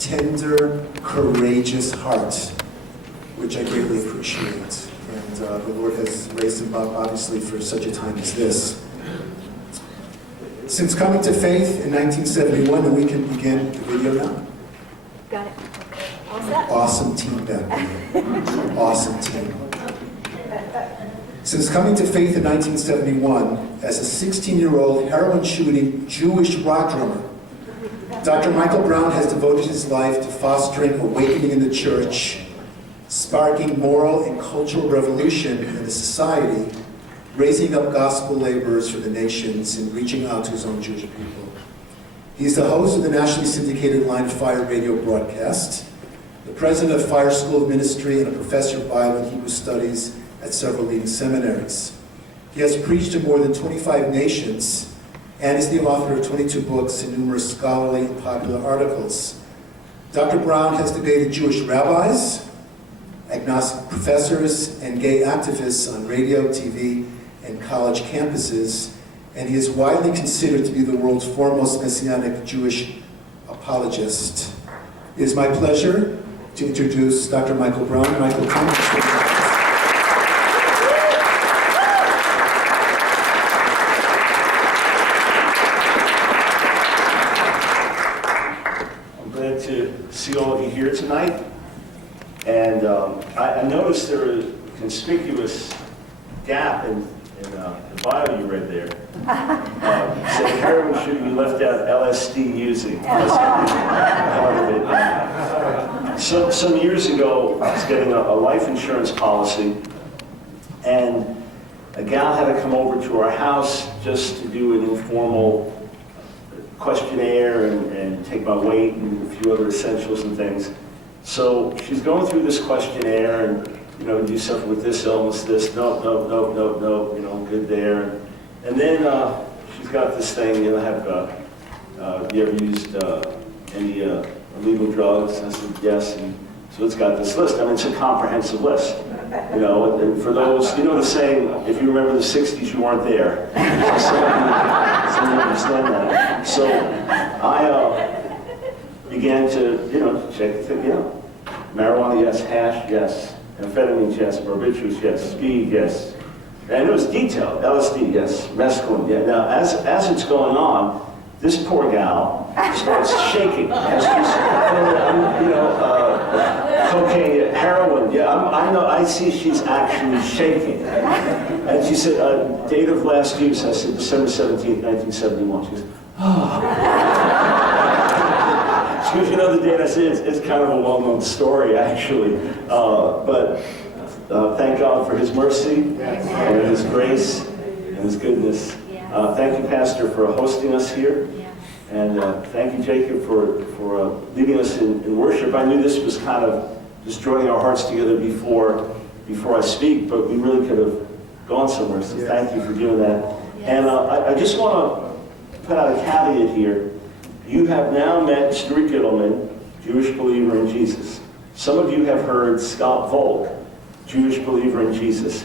tender, courageous heart, which I greatly appreciate. And the Lord has raised him up, obviously, for such a time as this. Since coming to faith in 1971, and we can begin the video now. Got it. All set? Awesome team back there. Awesome team. Since coming to faith in 1971, as a 16-year-old heroin-shooting Jewish rock drummer, Dr. Michael Brown has devoted his life to fostering awakening in the church, sparking moral and cultural revolution in the society, raising up gospel laborers for the nations, and reaching out to his own Jewish people. He's the host of the nationally syndicated Line of Fire radio broadcast, the president of Fire School of Ministry, and a professor of Bible and Hebrew Studies at several leading seminaries. He has preached to more than 25 nations and is the author of 22 books and numerous scholarly and popular articles. Dr. Brown has debated Jewish rabbis, agnostic professors, and gay activists on radio, TV, and college campuses, and he is widely considered to be the world's foremost Messianic Jewish apologist. It is my pleasure to introduce Dr. Michael Brown. Michael, come. I'm glad to see all of you here tonight. And I noticed there was a conspicuous gap in the bio you read there. Said heroin should be left out, LSD using. Some years ago, I was getting a life insurance policy, and a gal had to come over to our house just to do an informal questionnaire and take my weight and a few other essentials and things. So she's going through this questionnaire and, you know, do something with this illness, this, no, you know, good there. And then she's got this thing, you know, have you ever used any illegal drugs? And I said, yes. And so it's got this list. I mean, it's a comprehensive list. You know, and for those, you know the saying, if you remember the 60s, you weren't there. So some understand that. So I began to, you know, check, you know, marijuana, yes, hash, yes, amphetamines, yes, barbiturates, yes, speed, yes. And it was detailed, LSD, yes, mescaline, yeah. Now, as it's going on, this poor gal starts shaking. As she's, you know, cocaine, heroin, yeah, I know, I see she's actually shaking. And she said, date of last use, I said, December 17th, 1971. She goes, oh. She goes, you know the date? I said, it's kind of a well-known story, actually. But thank God for his mercy and his grace and his goodness. Thank you, Pastor, for hosting us here. And thank you, Jacob, for leading us in worship. I knew this was kind of just joining our hearts together before I speak, but we really could have gone somewhere. So thank you for doing that. And I just want to put out a caveat here. You have now met Stuart Gittleman, Jewish believer in Jesus. Some of you have heard Scott Volk, Jewish believer in Jesus.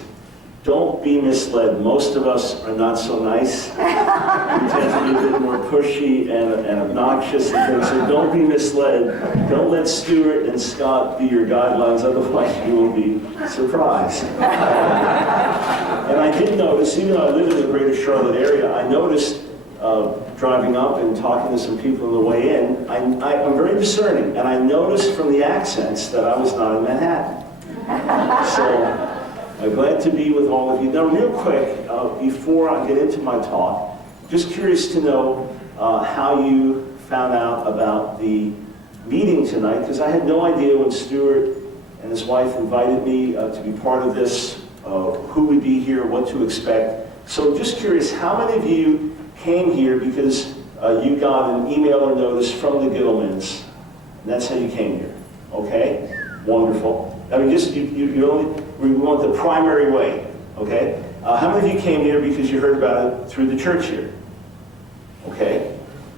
Don't be misled. Most of us are not so nice. We tend to be a bit more pushy and obnoxious and things, so don't be misled. Don't let Stuart and Scott be your guidelines, otherwise you will be surprised. And I did notice, even though I live in the greater Charlotte area, I noticed driving up and talking to some people on the way in, I'm very discerning, and I noticed from the accents that I was not in Manhattan. So I'm glad to be with all of you. Now, real quick, before I get into my talk, just curious to know how you found out about the meeting tonight, because I had no idea when Stuart and his wife invited me to be part of this, who would be here, what to expect. So just curious, how many of you came here because you got an email or notice from the Gittlemans, and that's how you came here? Okay, wonderful. I mean, just we want the primary way, okay? How many of you came here because you heard about it through the church here? Okay.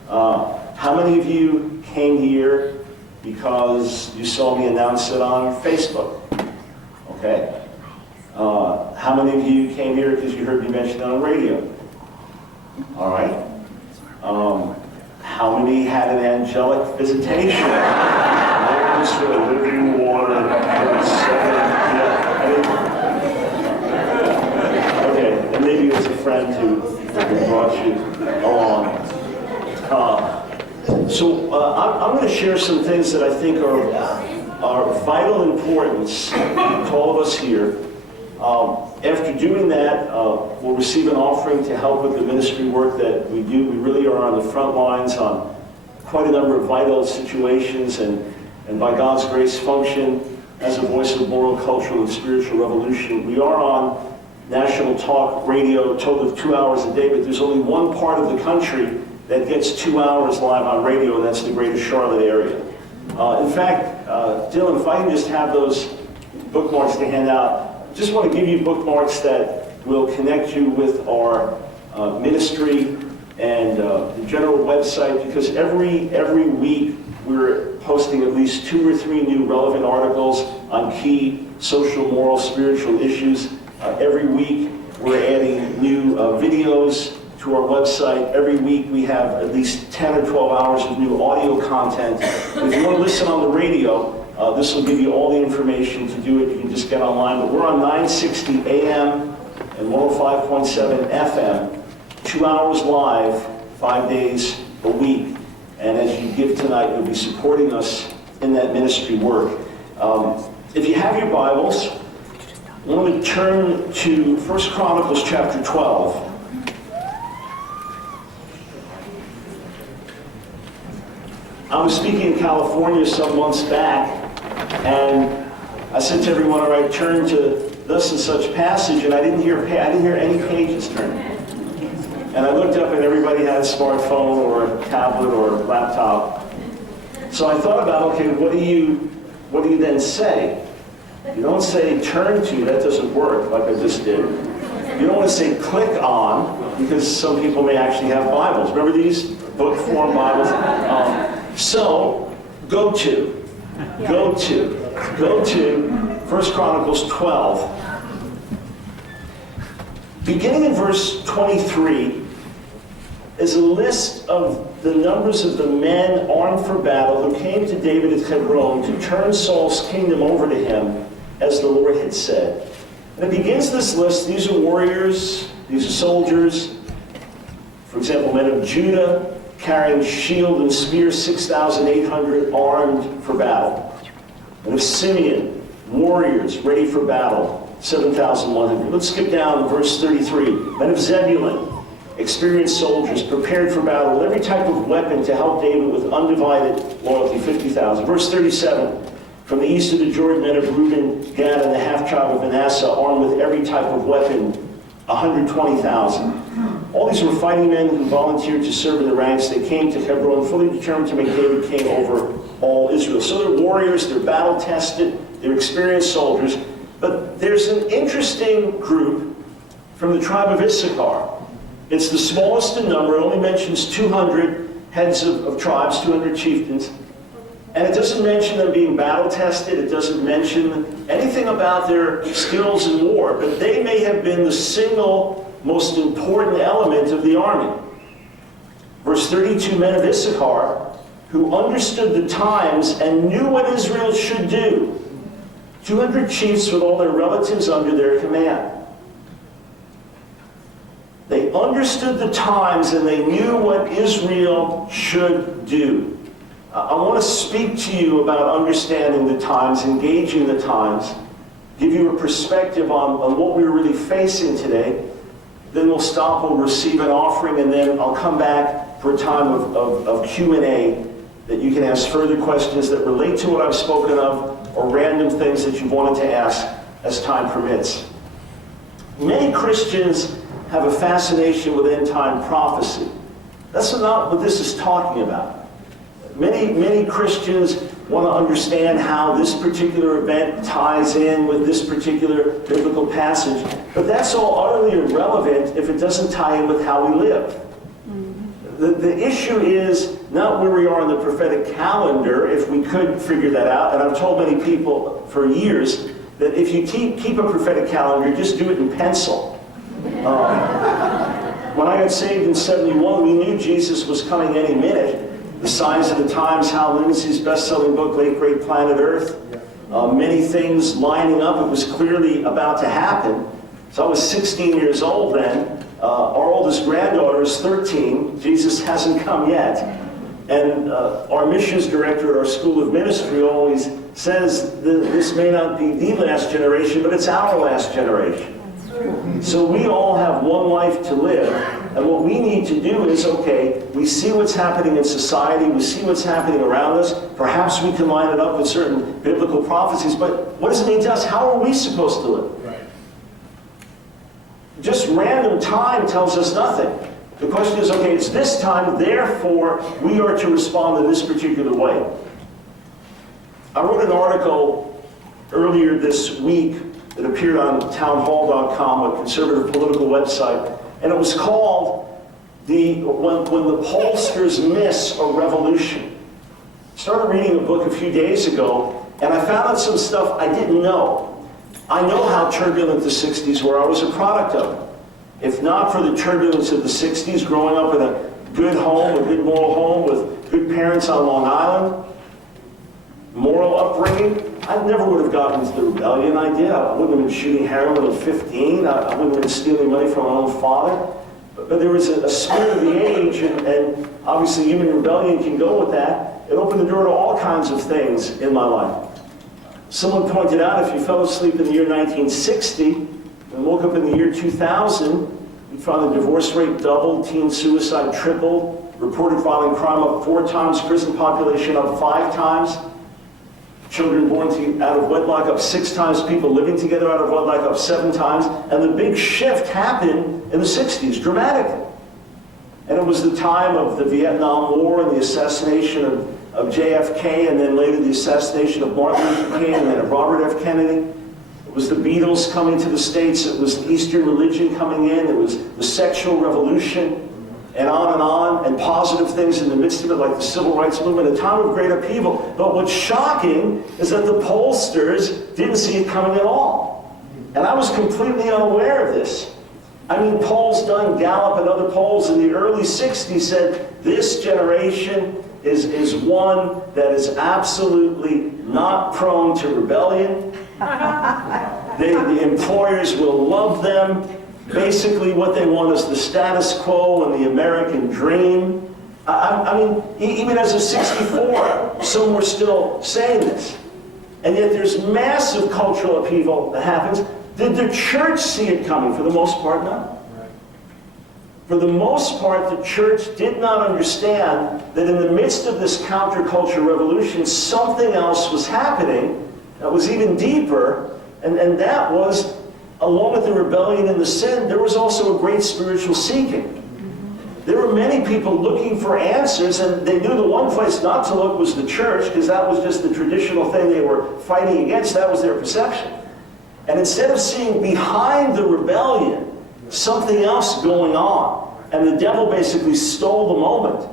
How many of you came here because you saw me announce it on Facebook? Okay. How many of you came here because you heard me mention it on radio? All right. How many had an angelic visitation? friend who brought you along. I'm going to share some things that I think are vital importance to all of us here. After doing that, we'll receive an offering to help with the ministry work that we do. We really are on the front lines on quite a number of vital situations, and by God's grace function as a voice of moral, cultural, and spiritual revolution. We are on national talk radio, a total of 2 hours a day, but there's only one part of the country that gets 2 hours live on radio, and that's the greater Charlotte area. In fact, Dylan, if I can just have those bookmarks to hand out, just want to give you bookmarks that will connect you with our ministry and the general website, because every week we're posting at least 2 or 3 new relevant articles on key social, moral, spiritual issues. Every week we're adding new videos to our website. Every week we have at least 10 or 12 hours of new audio content. If you want to listen on the radio, this will give you all the information to do it. You can just get online. But we're on 960 AM and 105.7 FM, 2 hours live, 5 days a week. And as you give tonight, you'll be supporting us in that ministry work. If you have your Bibles, I want to turn to 1 Chronicles chapter 12. I was speaking in California some months back, and I said to everyone, all right, turn to thus and such passage, and I didn't hear any pages turn. And I looked up and everybody had a smartphone or a tablet or a laptop. So I thought about, okay, what do you then say? You don't say turn to, that doesn't work like I just did. You don't want to say click on, because some people may actually have Bibles. Remember these book form Bibles? So go to 1 Chronicles 12. Beginning in verse 23 is a list of the numbers of the men armed for battle who came to David at Hebron to turn Saul's kingdom over to him, as the Lord had said. And it begins this list. These are warriors, these are soldiers. For example, men of Judah carrying shield and spear, 6,800 armed for battle. Men of Simeon, warriors ready for battle, 7,100. Let's skip down to verse 33. Men of Zebulun, experienced soldiers prepared for battle, every type of weapon to help David with undivided loyalty, 50,000. Verse 37. From the east of the Jordan, men of Reuben, Gad, and the half-tribe of Manasseh, armed with every type of weapon, 120,000. All these were fighting men who volunteered to serve in the ranks. They came to Hebron fully determined to make David king over all Israel. So they're warriors, they're battle-tested, they're experienced soldiers. But there's an interesting group from the tribe of Issachar. It's the smallest in number. It only mentions 200 heads of tribes, 200 chieftains. And it doesn't mention them being battle-tested. It doesn't mention anything about their skills in war. But they may have been the single most important element of the army. Verse 32, men of Issachar, who understood the times and knew what Israel should do. 200 chiefs with all their relatives under their command. They understood the times and they knew what Israel should do. I want to speak to you about understanding the times, engaging the times, give you a perspective on what we're really facing today. Then we'll stop, we'll receive an offering, and then I'll come back for a time of Q&A that you can ask further questions that relate to what I've spoken of or random things that you wanted to ask as time permits. Many Christians have a fascination with end-time prophecy. That's not what this is talking about. Many Christians want to understand how this particular event ties in with this particular biblical passage, but that's all utterly irrelevant if it doesn't tie in with how we live. The issue is not where we are on the prophetic calendar, if we could figure that out, and I've told many people for years that if you keep a prophetic calendar, just do it in pencil. When I got saved in 71, we knew Jesus was coming any minute. The signs of the times, Hal Lindsey's best-selling book, Late Great Planet Earth, many things lining up. It was clearly about to happen. So I was 16 years old then. Our oldest granddaughter is 13. Jesus hasn't come yet. And our missions director at our School of Ministry always says this may not be the last generation, but it's our last generation. So we all have one life to live. And what we need to do is, okay, we see what's happening in society, we see what's happening around us. Perhaps we can line it up with certain biblical prophecies, but what does it mean to us? How are we supposed to live? Just random time tells us nothing. The question is, okay, it's this time, therefore we are to respond in this particular way. I wrote an article earlier this week that appeared on townhall.com, a conservative political website, and it was called when the pollsters miss a revolution. I started reading a book a few days ago, and I found out some stuff I didn't know. I know how turbulent the 60s were. I was a product of it. If not for the turbulence of the 60s, growing up in a good home, a good moral home with good parents on Long Island, moral upbringing, I never would have gotten into the rebellion I did. I wouldn't have been shooting heroin at 15. I wouldn't have been stealing money from my own father. But there was a spirit of the age, and obviously human rebellion can go with that. It opened the door to all kinds of things in my life. Someone pointed out if you fell asleep in the year 1960 and woke up in the year 2000, you'd find the divorce rate doubled, teen suicide tripled, reported violent crime up 4 times, prison population up 5 times, children born out of wedlock up 6 times, people living together out of wedlock up 7 times, and the big shift happened in the 60s, dramatically. And it was the time of the Vietnam War and the assassination of JFK, and then later the assassination of Martin Luther King, and then of Robert F. Kennedy. It was the Beatles coming to the States. It was the Eastern religion coming in. It was the sexual revolution, and on, and positive things in the midst of it, like the civil rights movement, a time of great upheaval. But what's shocking is that the pollsters didn't see it coming at all. And I was completely unaware of this. I mean, polls done, Gallup and other polls in the early 60s said this generation is one that is absolutely not prone to rebellion. The employers will love them. Basically what they want is the status quo and the American dream. I mean, even as of 64, some were still saying this. And yet there's massive cultural upheaval that happens. Did the church see it coming? For the most part, no. For the most part, the church did not understand that in the midst of this counterculture revolution, something else was happening that was even deeper, and that was, along with the rebellion and the sin, there was also a great spiritual seeking. There were many people looking for answers, and they knew the one place not to look was the church, because that was just the traditional thing they were fighting against. That was their perception. And instead of seeing behind the rebellion something else going on, and the devil basically stole the moment,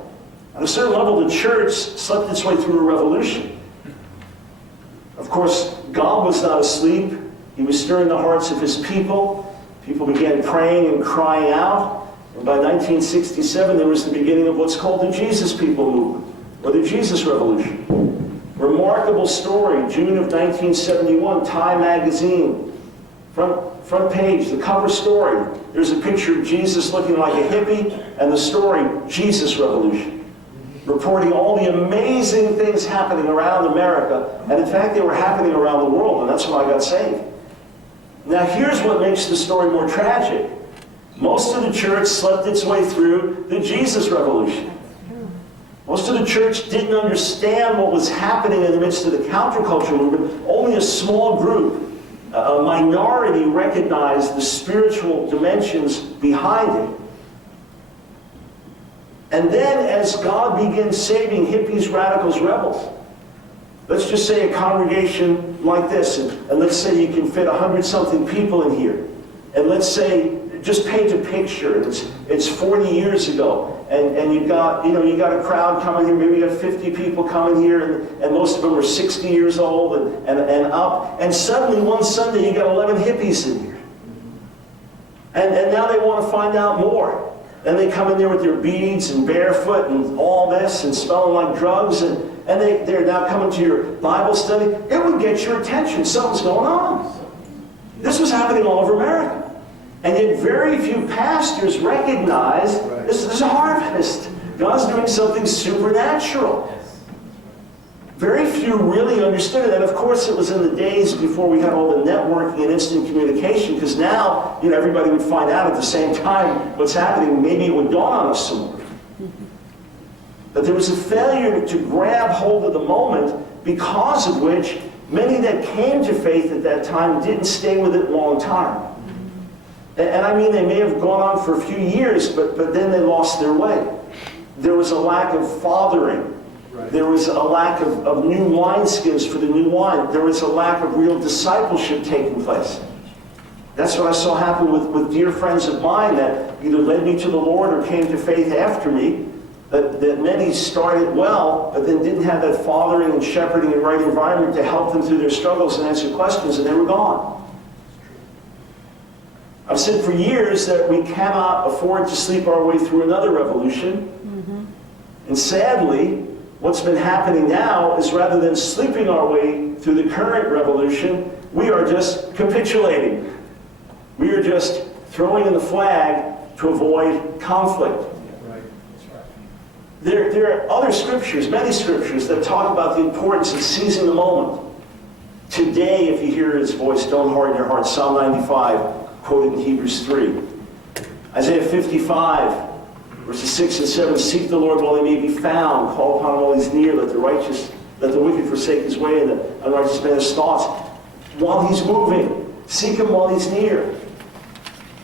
at a certain level the church slept its way through a revolution. Of course, God was not asleep. He was stirring the hearts of his people. People began praying and crying out. And by 1967, there was the beginning of what's called the Jesus People movement, or the Jesus Revolution. Remarkable story, June of 1971, Time magazine, front page, the cover story. There's a picture of Jesus looking like a hippie, and the story, Jesus Revolution, reporting all the amazing things happening around America, and in fact they were happening around the world, and that's when I got saved. Now here's what makes the story more tragic. Most of the church slept its way through the Jesus Revolution. Most of the church didn't understand what was happening in the midst of the counterculture movement. Only a small group, a minority, recognized the spiritual dimensions behind it. And then as God begins saving hippies, radicals, rebels, let's just say a congregation like this, and let's say you can fit 100-something people in here. And let's say, just paint a picture, it's 40 years ago, and you got a crowd coming here, maybe you got 50 people coming here, and most of them are 60 years old and up, and suddenly one Sunday you got 11 hippies in here. And now they want to find out more. And they come in there with their beads and barefoot and all this and smelling like drugs, and they're now coming to your Bible study. It would get your attention. Something's going on. This was happening all over America. And yet very few pastors recognize this is a harvest. God's doing something supernatural. Very few really understood it. And of course it was in the days before we had all the networking and instant communication, because now, everybody would find out at the same time what's happening. Maybe it would dawn on us some more. But there was a failure to grab hold of the moment, because of which many that came to faith at that time didn't stay with it long time. And I mean, they may have gone on for a few years, but then they lost their way. There was a lack of fathering. There was a lack of new wineskins for the new wine. There was a lack of real discipleship taking place. That's what I saw happen with dear friends of mine that either led me to the Lord or came to faith after me. That many started well, but then didn't have that fathering and shepherding and right environment to help them through their struggles and answer questions, and they were gone. I've said for years that we cannot afford to sleep our way through another revolution. And sadly, what's been happening now is rather than sleeping our way through the current revolution, we are just capitulating. We are just throwing in the flag to avoid conflict. There are other scriptures, many scriptures, that talk about the importance of seizing the moment. Today, if you hear his voice, don't harden your heart. Psalm 95, quoted in Hebrews 3. Isaiah 55, verses 6 and 7, seek the Lord while he may be found. Call upon him while he's near. Let the wicked forsake his way, and the unrighteous man his thoughts. While he's moving, seek him while he's near.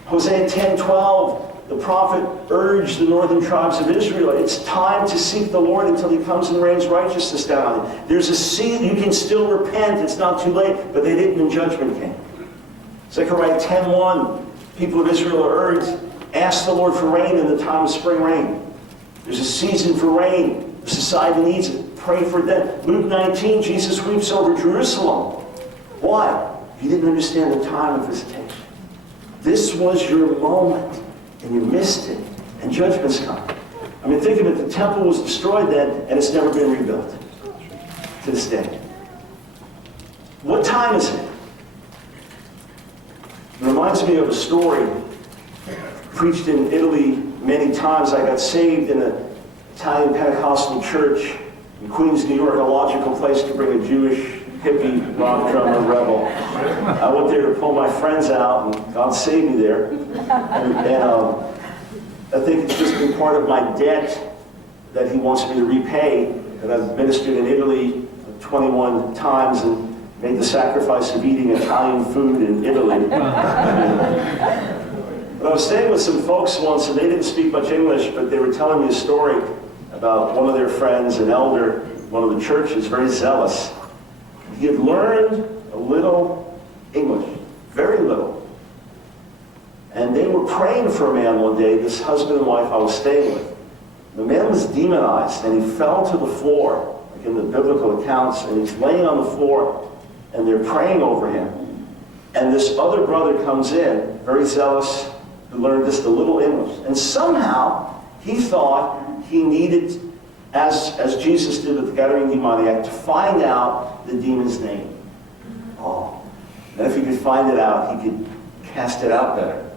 Hosea 10:12, the prophet urged the northern tribes of Israel, it's time to seek the Lord until he comes and rains righteousness down on you. There's a seed, you can still repent, it's not too late, but they didn't when judgment came. Zechariah 10:1, people of Israel are urged, ask the Lord for rain in the time of spring rain. There's a season for rain. The society needs it. Pray for them. Luke 19, Jesus weeps over Jerusalem. Why? He didn't understand the time of visitation. This was your moment, and you missed it, and judgment's coming. I mean, think of it, the temple was destroyed then, and it's never been rebuilt to this day. What time is it? It reminds me of a story preached in Italy many times. I got saved in an Italian Pentecostal church in Queens, New York, a logical place to bring a Jewish hippie, rock drummer, rebel. I went there to pull my friends out, and God saved me there. And I think it's just been part of my debt that he wants me to repay, that I've ministered in Italy 21 times and made the sacrifice of eating Italian food in Italy. But I was staying with some folks once, and they didn't speak much English, but they were telling me a story about one of their friends, an elder, one of the churches, very zealous. He had learned a little English, very little. And they were praying for a man one day, this husband and wife I was staying with. The man was demonized, and he fell to the floor, like in the biblical accounts, and he's laying on the floor, and they're praying over him. And this other brother comes in, very zealous, who learned just a little English. And somehow, he thought he needed, as Jesus did with the Gadarene demoniac, to find out the demon's name. Oh. And if he could find it out, he could cast it out better.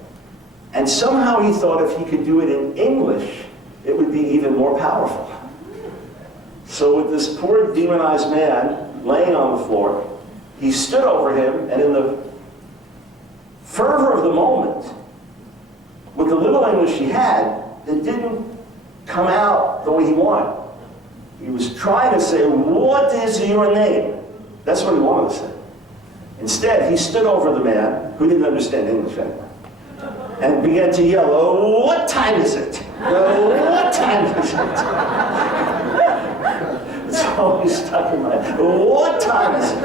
And somehow he thought if he could do it in English, it would be even more powerful. So with this poor demonized man laying on the floor, he stood over him, and in the fervor of the moment, with the little English he had, it didn't come out the way he wanted. He was trying to say, what is your name? That's what he wanted to say. Instead, he stood over the man, who didn't understand English anyway, and began to yell, oh, what time is it? Oh, what time is it? It's always stuck in my head. What time is it?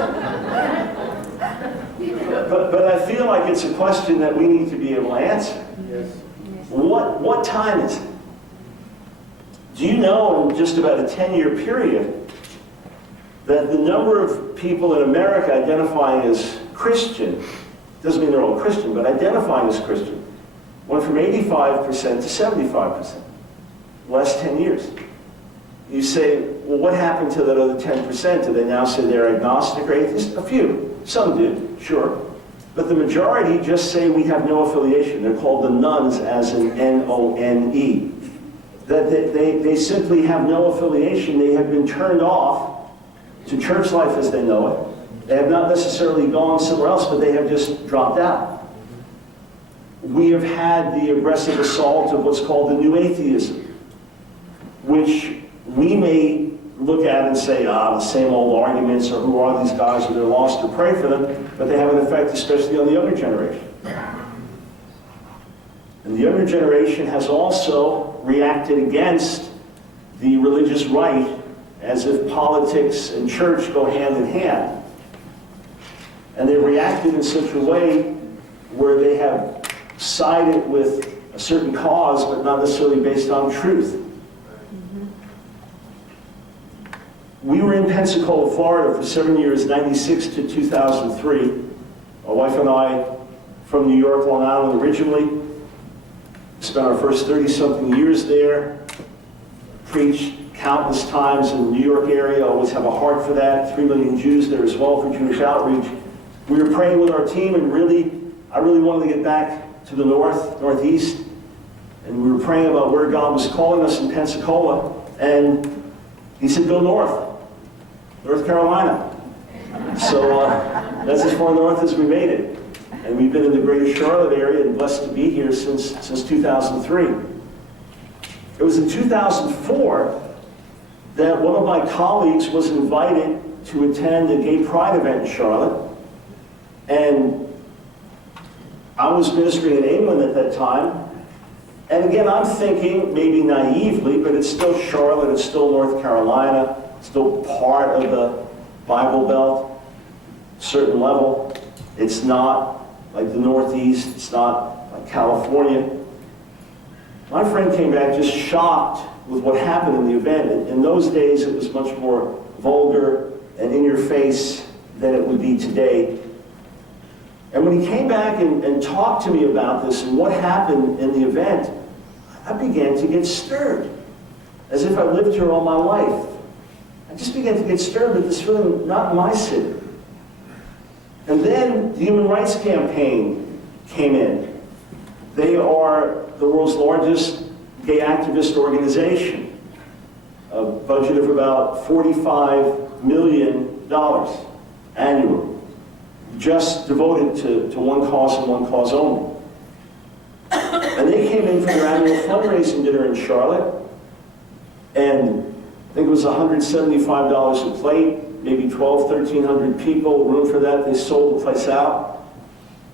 But I feel like it's a question that we need to be able to answer. Yes. What time is it? Do you know in just about a 10-year period that the number of people in America identifying as Christian, doesn't mean they're all Christian, but identifying as Christian, went from 85% to 75% in the last 10 years. You say, well, what happened to that other 10%? Do they now say they're agnostic or atheist? A few. Some did, sure. but the majority just say we have no affiliation. They're called the nuns, as in N-O-N-E. That they simply have no affiliation. They have been turned off to church life as they know it. They have not necessarily gone somewhere else, but they have just dropped out. We have had the aggressive assault of what's called the new atheism, which we may look at and say, the same old arguments, or who are these guys, or they're lost, or pray for them, but they have an effect especially on the younger generation. And the younger generation has also reacted against the religious right as if politics and church go hand in hand. And they reacted in such a way where they have sided with a certain cause, but not necessarily based on truth. We were in Pensacola, Florida for 7 years, 96 to 2003. My wife and I, from New York, Long Island originally, spent our first 30-something years there, preached countless times in the New York area, always have a heart for that, 3 million Jews there as well for Jewish outreach. We were praying with our team, and I really wanted to get back to the northeast, and we were praying about where God was calling us in Pensacola, and he said, go north, North Carolina. So that's as far north as we made it. And we've been in the greater Charlotte area and blessed to be here since 2003. It was in 2004 that one of my colleagues was invited to attend a gay pride event in Charlotte. And I was ministering in England at that time. And again, I'm thinking, maybe naively, but it's still Charlotte, it's still North Carolina, still part of the Bible Belt, certain level. It's not like the Northeast, it's not like California. My friend came back just shocked with what happened in the event. In those days, it was much more vulgar and in your face than it would be today. And when he came back and talked to me about this and what happened in the event, I began to get stirred, as if I lived here all my life. I just began to get stirred with this feeling, not in my city. And then the Human Rights Campaign came in. They are the world's largest gay activist organization, a budget of about $45 million annually, just devoted to one cause and one cause only. And they came in for their annual fundraising dinner in Charlotte, and I think it was $175 a plate, maybe 1,200, 1,300 people, room for that. They sold the place out.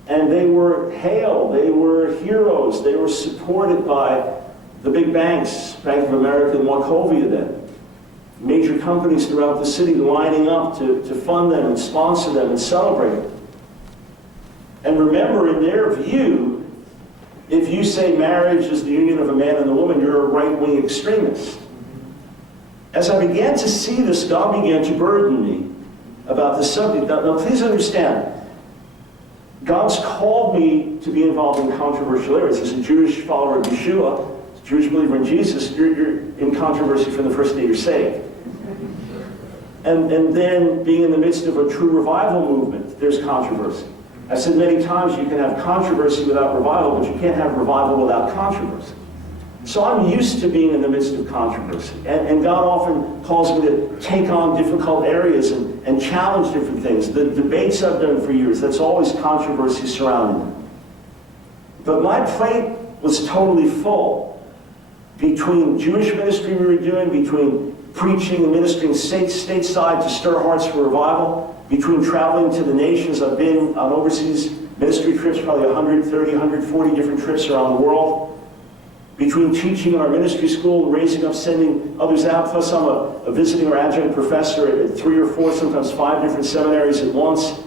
And they were hailed, they were heroes, they were supported by the big banks, Bank of America and Wachovia then. Major companies throughout the city lining up to fund them and sponsor them and celebrate them. And remember, in their view, if you say marriage is the union of a man and a woman, you're a right-wing extremist. As I began to see this, God began to burden me about the subject. Now please understand, God's called me to be involved in controversial areas. As a Jewish follower of Yeshua, as a Jewish believer in Jesus, you're in controversy from the first day you're saved. And then being in the midst of a true revival movement, there's controversy. I've said many times you can have controversy without revival, but you can't have revival without controversy. So I'm used to being in the midst of controversy. And God often calls me to take on difficult areas and challenge different things. The debates I've done for years, that's always controversy surrounding them. But my plate was totally full. Between Jewish ministry we were doing, between preaching and ministering stateside to stir hearts for revival, between traveling to the nations. I've been on overseas ministry trips, probably 130, 140 different trips around the world. Between teaching in our ministry school, raising up, sending others out, plus I'm a visiting or adjunct professor at 3 or 4, sometimes 5 different seminaries at once,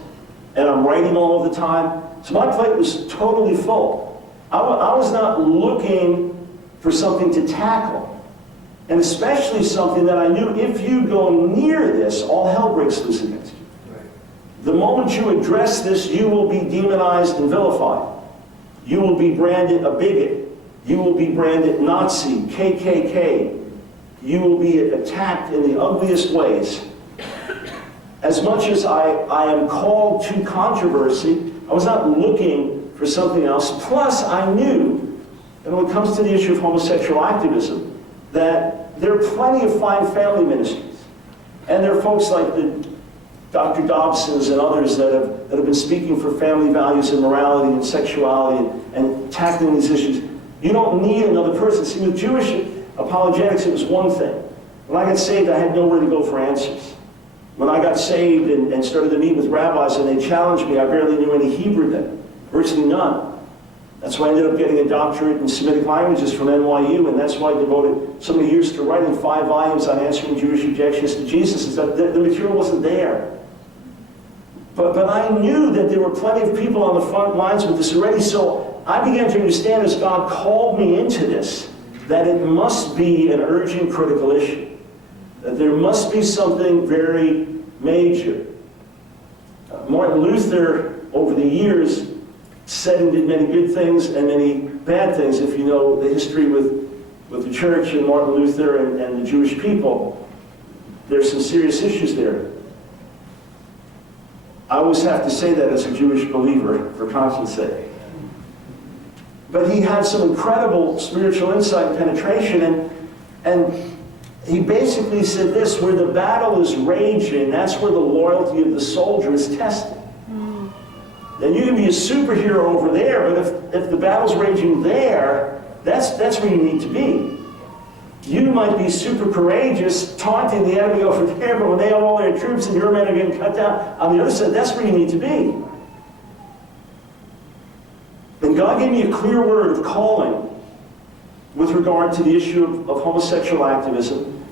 and I'm writing all of the time. So my plate was totally full. I was not looking for something to tackle, and especially something that I knew if you go near this, all hell breaks loose against you. The moment you address this, you will be demonized and vilified. You will be branded a bigot. You will be branded Nazi, KKK. You will be attacked in the ugliest ways. as much as I am called to controversy, I was not looking for something else. Plus, I knew that when it comes to the issue of homosexual activism, that there are plenty of fine family ministries. And there are folks like the Dr. Dobsons and others that have been speaking for family values and morality and sexuality and tackling these issues. You don't need another person. See, with Jewish apologetics, it was one thing. When I got saved, I had nowhere to go for answers. When I got saved and started to meet with rabbis and they challenged me, I barely knew any Hebrew then, virtually none. That's why I ended up getting a doctorate in Semitic languages from NYU, and that's why I devoted so many years to writing 5 volumes on answering Jewish objections to Jesus, is that the material wasn't there. But I knew that there were plenty of people on the front lines with this already, so I began to understand as God called me into this, that it must be an urgent, critical issue. That there must be something very major. Martin Luther, over the years, said and did many good things and many bad things. If you know the history with the church and Martin Luther and the Jewish people, there's some serious issues there. I always have to say that as a Jewish believer, for conscience sake. But he had some incredible spiritual insight and penetration, and he basically said this: where the battle is raging, that's where the loyalty of the soldier is tested. Then you can be a superhero over there, but if the battle's raging there, that's where you need to be. You might be super courageous, taunting the enemy over there, but when they have all their troops and your men are getting cut down on the other side, that's where you need to be. And God gave me a clear word of calling with regard to the issue of homosexual activism,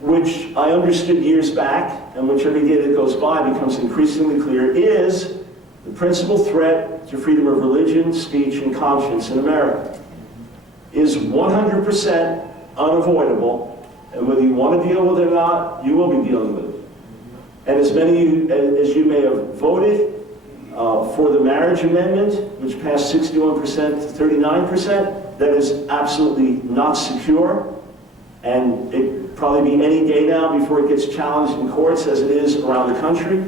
which I understood years back, and which every day that goes by becomes increasingly clear, is the principal threat to freedom of religion, speech, and conscience in America. Is 100% unavoidable, and whether you want to deal with it or not, you will be dealing with it. And as many as you may have voted for the marriage amendment, which passed 61% to 39%, that is absolutely not secure, and it probably be any day now before it gets challenged in courts, as it is around the country.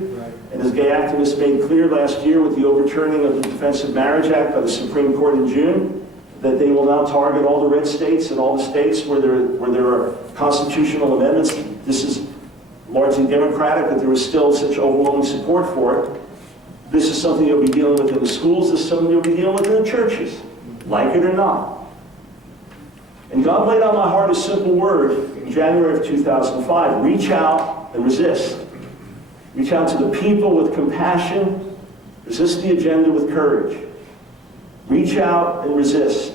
And as gay activists made clear last year with the overturning of the Defense of Marriage Act by the Supreme Court in June, that they will now target all the red states and all the states where there are constitutional amendments. This is largely Democratic, but there is still such overwhelming support for it. This is something you'll be dealing with in the schools. This is something you'll be dealing with in the churches, like it or not. And God laid on my heart a simple word in January of 2005: reach out and resist. Reach out to the people with compassion, resist the agenda with courage. Reach out and resist.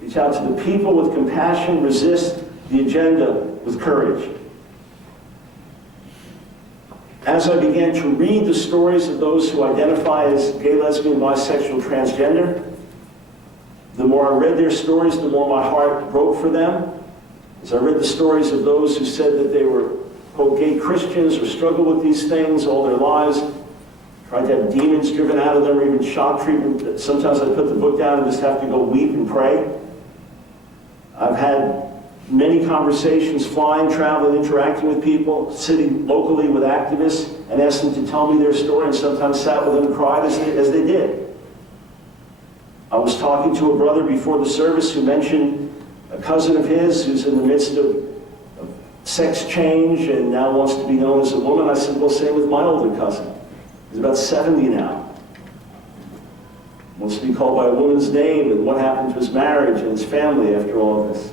Reach out to the people with compassion, resist the agenda with courage. As I began to read the stories of those who identify as gay, lesbian, bisexual, transgender, the more I read their stories, the more my heart broke for them. As I read the stories of those who said that they were, quote, gay Christians or struggled with these things all their lives, tried to have demons driven out of them, or even shock treatment. Sometimes I put the book down and just have to go weep and pray. I've had many conversations, flying, traveling, interacting with people, sitting locally with activists, and asked them to tell me their story, and sometimes sat with them and cried as they did. I was talking to a brother before the service who mentioned a cousin of his who's in the midst of sex change and now wants to be known as a woman. I said, well, same with my older cousin. He's about 70 now. Wants to be called by a woman's name, and what happened to his marriage and his family after all of this.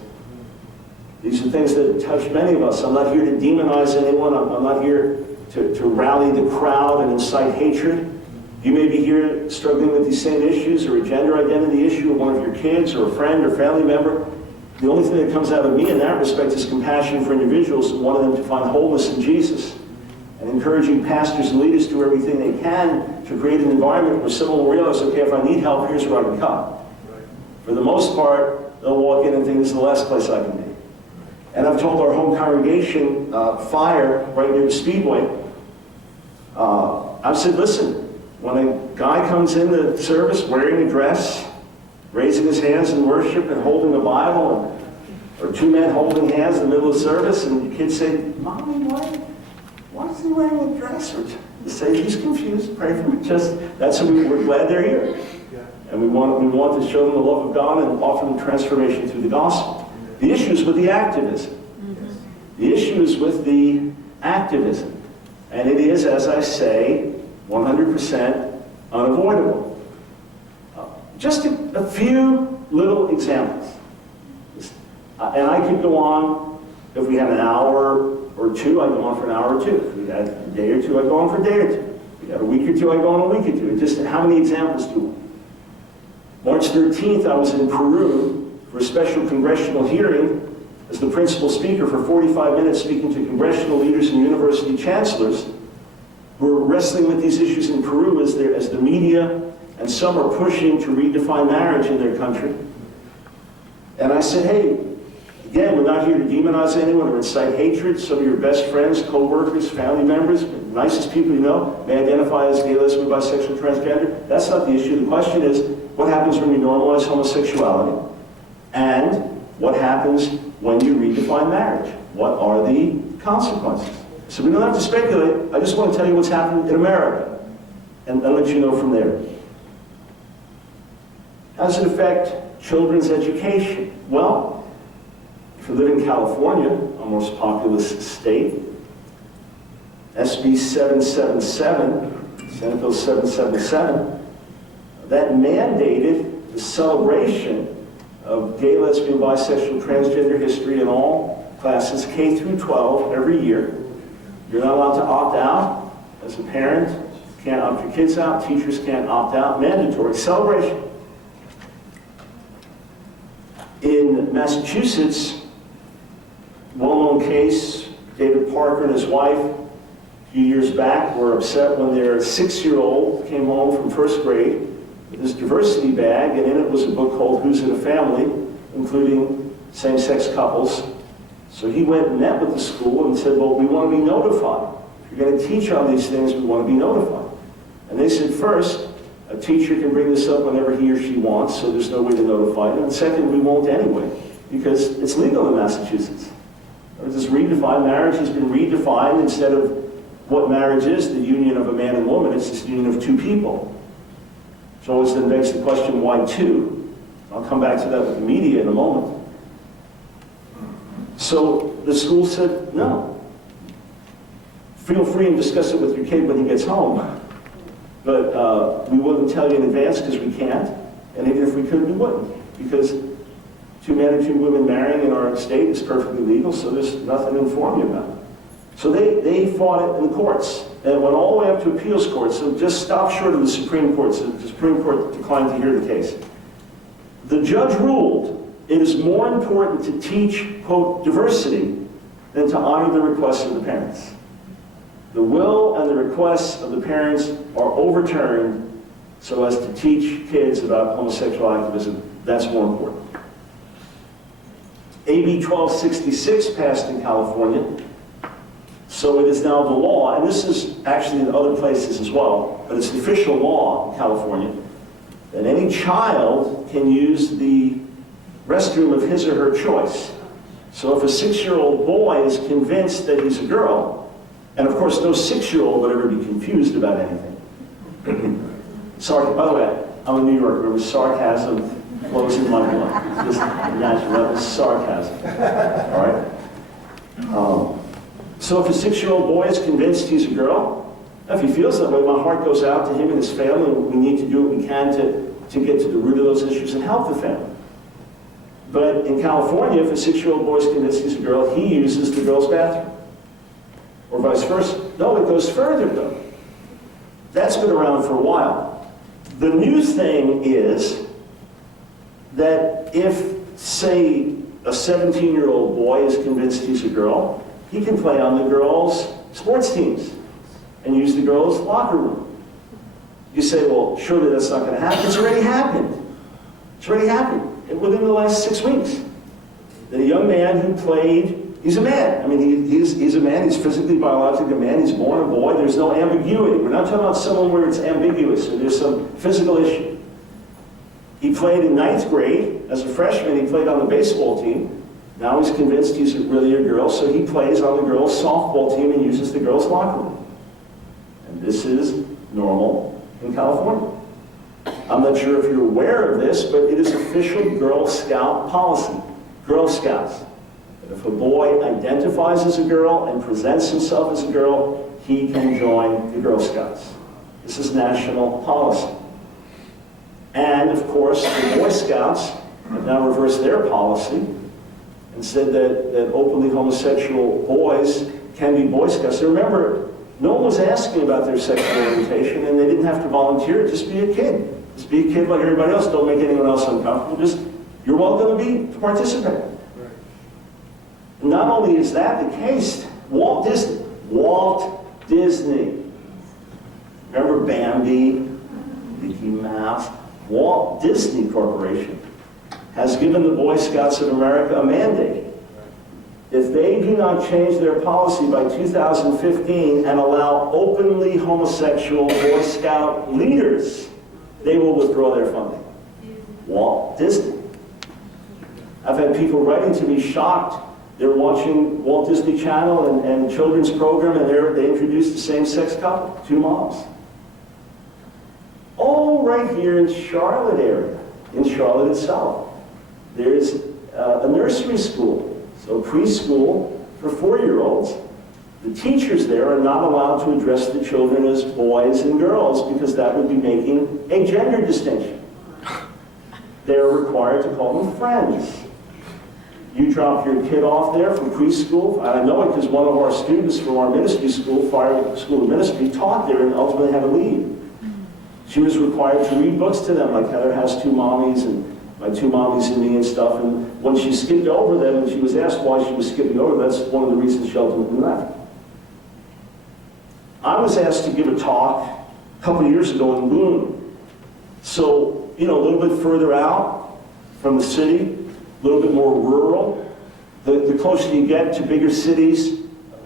These are things that touch many of us. I'm not here to demonize anyone. I'm not here to rally the crowd and incite hatred. You may be here struggling with these same issues, or a gender identity issue, or one of your kids, or a friend or family member. The only thing that comes out of me in that respect is compassion for individuals and wanting them to find wholeness in Jesus, and encouraging pastors and leaders to do everything they can to create an environment where someone will realize, okay, if I need help, here's where I can come. For the most part, they'll walk in and think, this is the last place I can be. And I've told our home congregation, Fire, right near the Speedway, I've said, listen, when a guy comes in the service wearing a dress, raising his hands in worship and holding a Bible, or two men holding hands in the middle of the service, and the kids say, Mommy, why is is he wearing a dress? Or to say he's confused, pray for me. That's what we're glad they're here. And we want to show them the love of God and offer them transformation through the gospel. The issue is with the activism. The issue is with the activism. And it is, as I say, 100% unavoidable. Just a few little examples. And I could go on, if we had an hour or two, I'd go on for an hour or two. If we had a day or two, I'd go on for a day or two. If we had a week or two, I'd go on a week or two. Just how many examples do we? March 13th, I was in Peru for a special congressional hearing as the principal speaker for 45 minutes, speaking to congressional leaders and university chancellors who are wrestling with these issues in Peru as the media and some are pushing to redefine marriage in their country. And I said, hey, again, we're not here to demonize anyone or incite hatred. Some of your best friends, co-workers, family members, nicest people you know, may identify as gay, lesbian, bisexual, transgender. That's not the issue. The question is, what happens when you normalize homosexuality? And what happens when you redefine marriage? What are the consequences? So we don't have to speculate. I just want to tell you what's happening in America and let you know from there. How does it affect children's education? Well, if you live in California, our most populous state, SB 777, Senate Bill 777, that mandated the celebration of gay, lesbian, bisexual, transgender history in all classes, K through 12, every year. You're not allowed to opt out as a parent. You can't opt your kids out. Teachers can't opt out. Mandatory celebration. In Massachusetts, well-known case, David Parker and his wife, a few years back, were upset when their 6-year-old came home from first grade with this diversity bag, and in it was a book called Who's in a Family, including same-sex couples. So he went and met with the school and said, well, we want to be notified. If you're going to teach on these things, we want to be notified. And they said, first, a teacher can bring this up whenever he or she wants, so there's no way to notify them. And second, we won't anyway, because it's legal in Massachusetts. This redefined marriage has been redefined. Instead of what marriage is, the union of a man and woman, it's this union of two people. So always then begs the question, why two? I'll come back to that with the media in a moment. So the school said, no. Feel free and discuss it with your kid when he gets home. But we wouldn't tell you in advance because we can't. And even if we could, we wouldn't. Because two men and two women marrying in our state is perfectly legal, so there's nothing to inform you about. So they fought it in the courts. And it went all the way up to appeals courts, so just stopped short of the Supreme Court. So the Supreme Court declined to hear the case. The judge ruled it is more important to teach, quote, diversity than to honor the requests of the parents. The will and the requests of the parents are overturned so as to teach kids about homosexual activism. That's more important. AB 1266 passed in California, so it is now the law, and this is actually in other places as well, but it's the official law in California, that any child can use the restroom of his or her choice. So if a 6-year-old boy is convinced that he's a girl, and of course no 6-year-old would ever be confused about anything. Sorry, by the way, I'm a New Yorker, with sarcasm flows in my blood. Just imagine that was sarcasm. All right? So if a 6-year-old boy is convinced he's a girl, if he feels that way, my heart goes out to him and his family. We need to do what we can to get to the root of those issues and help the family. But in California, if a 6-year-old boy is convinced he's a girl, he uses the girl's bathroom. Or vice versa. No, it goes further though. That's been around for a while. The new thing is that if, say, a 17-year-old boy is convinced he's a girl, he can play on the girls' sports teams and use the girls' locker room. You say, well, surely that's not going to happen. It's already happened. It's already happened within the last 6 weeks. The young man who played, he's a man. I mean, he's a man. He's physically, biologically a man. He's born a boy. There's no ambiguity. We're not talking about someone where it's ambiguous or there's some physical issue. He played in 9th grade. As a freshman, he played on the baseball team. Now he's convinced he's really a girl, so he plays on the girls' softball team and uses the girls' locker room. This is normal in California. I'm not sure if you're aware of this, but it is official Girl Scout policy. Girl Scouts. That if a boy identifies as a girl and presents himself as a girl, he can join the Girl Scouts. This is national policy. And of course, the Boy Scouts have now reversed their policy and said that openly homosexual boys can be Boy Scouts. So remember, no one was asking about their sexual orientation, and they didn't have to volunteer. Just be a kid. Just be a kid like everybody else. Don't make anyone else uncomfortable. Just, you're welcome to participate. Right. Not only is that the case, Walt Disney. Remember Bambi, Mickey Mouse? Walt Disney Corporation has given the Boy Scouts of America a mandate. If they do not change their policy by 2015 and allow openly homosexual Boy Scout leaders, they will withdraw their funding. Walt Disney. I've had people writing to me shocked. They're watching Walt Disney Channel and children's program, and they introduced the same-sex couple, 2 moms. All right here in Charlotte area, in Charlotte itself, there's a nursery school. So preschool for 4-year-olds, the teachers there are not allowed to address the children as boys and girls because that would be making a gender distinction. They're required to call them friends. You drop your kid off there from preschool. I know it because one of our students from our ministry school, Fire School of Ministry, taught there and ultimately had to leave. She was required to read books to them, like Heather has 2 mommies and my 2 mommies and me and stuff, and when she skipped over them and she was asked why she was skipping over them, that's one of the reasons she ultimately left. I was asked to give a talk a couple of years ago in Boone. So, a little bit further out from the city, a little bit more rural. The closer you get to bigger cities,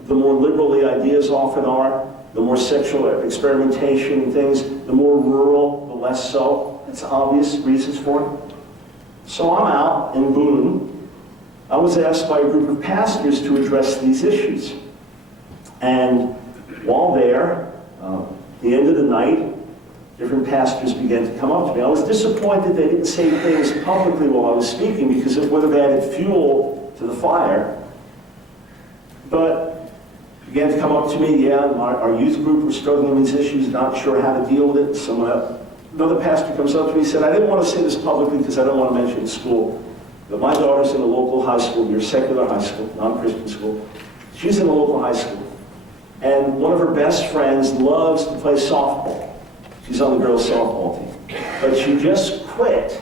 the more liberal the ideas often are, the more sexual experimentation and things, the more rural, the less so. It's obvious reasons for it. So I'm out in Boone. I was asked by a group of pastors to address these issues. And while there, at the end of the night, different pastors began to come up to me. I was disappointed they didn't say things publicly while I was speaking because it would have added fuel to the fire. But began to come up to me, our youth group was struggling with these issues, not sure how to deal with it. Another pastor comes up to me and said, I didn't want to say this publicly because I don't want to mention school, but my daughter's in a local high school, your secular high school, non-Christian school. She's in a local high school. And one of her best friends loves to play softball. She's on the girls' softball team. But she just quit.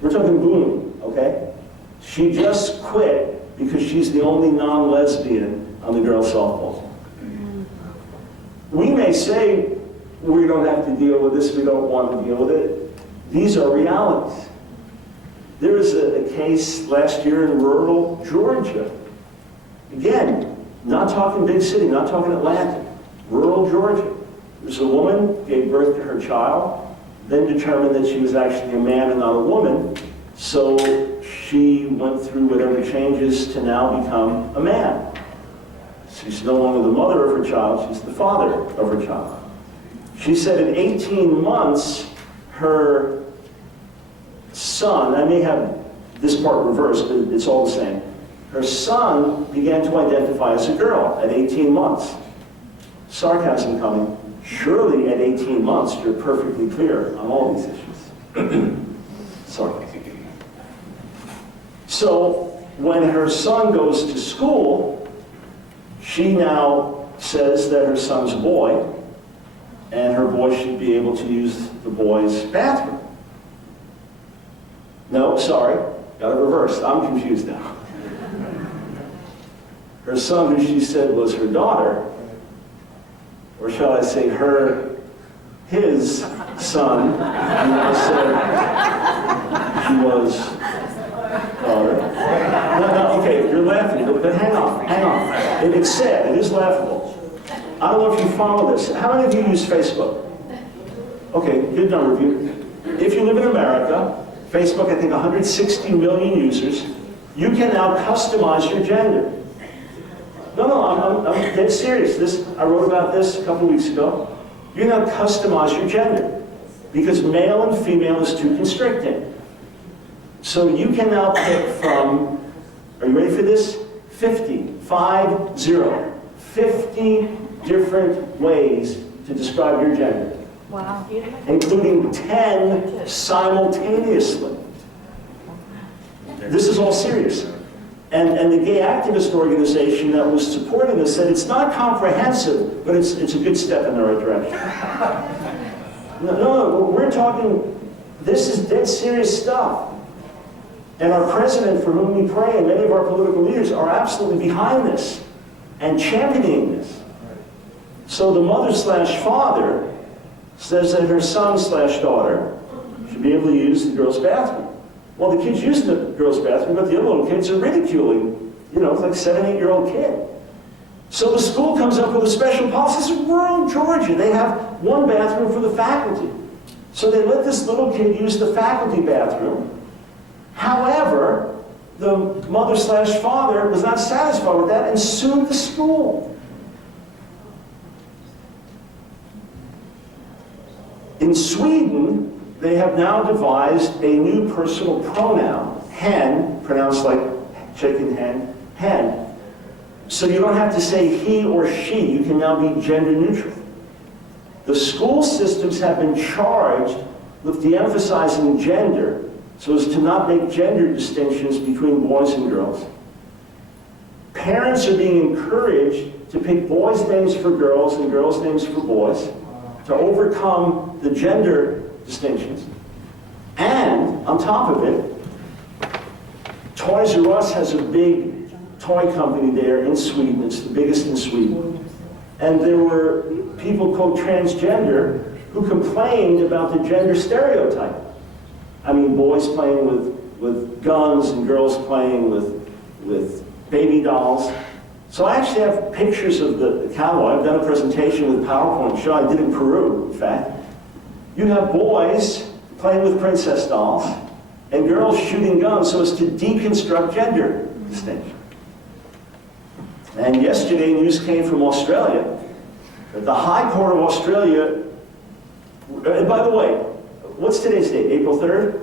We're talking Boone, okay? She just quit because she's the only non-lesbian on the girls' softball team. We may say, we don't have to deal with this, we don't want to deal with it. These are realities. There was a case last year in rural Georgia. Again, not talking big city, not talking Atlanta, rural Georgia. There's a woman, gave birth to her child, then determined that she was actually a man and not a woman, so she went through whatever changes to now become a man. She's no longer the mother of her child, she's the father of her child. She said in 18 months, her son, I may have this part reversed, but it's all the same. Her son began to identify as a girl at 18 months. Sarcasm coming. Surely at 18 months, you're perfectly clear on all these issues. Sorry. So when her son goes to school, she now says that her son's a boy, and her boy should be able to use the boys' bathroom. No, sorry, got it reversed. I'm confused now. Her son, who she said was her daughter, or shall I say his son, who I said she was daughter. No, okay, you're laughing, but hang on. It's sad, it is laughable. I don't know if you follow this. How many of you use Facebook? Okay, good number of you. If you live in America, Facebook, I think 160 million users, you can now customize your gender. No, I'm dead serious. I wrote about this a couple weeks ago. You now customize your gender because male and female is too constricting. So you can now pick from, are you ready for this? 50 different ways to describe your gender. Wow. Including 10 simultaneously. This is all serious. And the gay activist organization that was supporting this said it's not comprehensive, but it's a good step in the right direction. No, we're talking, this is dead serious stuff. And our president, for whom we pray, and many of our political leaders are absolutely behind this and championing this. So the mother/father says that her son/daughter should be able to use the girls' bathroom. Well, the kid's using the girls' bathroom, but the other little kids are ridiculing, it's like 7, 8-year-old kid. So the school comes up with a special policy. This is rural Georgia. They have one bathroom for the faculty. So they let this little kid use the faculty bathroom. However, the mother/father was not satisfied with that and sued the school. In Sweden, they have now devised a new personal pronoun, hen, pronounced like chicken hen, hen. So you don't have to say he or she, you can now be gender neutral. The school systems have been charged with de-emphasizing gender so as to not make gender distinctions between boys and girls. Parents are being encouraged to pick boys' names for girls and girls' names for boys to overcome the gender distinctions. And on top of it, Toys R Us has a big toy company there in Sweden. It's the biggest in Sweden. And there were people called transgender who complained about the gender stereotype. I mean, boys playing with guns and girls playing with baby dolls. So I actually have pictures of the catalog. I've done a presentation with PowerPoint show. I did in Peru, in fact. You have boys playing with princess dolls and girls shooting guns so as to deconstruct gender distinction. And yesterday, news came from Australia that the High Court of Australia, and by the way, what's today's date? April 3rd?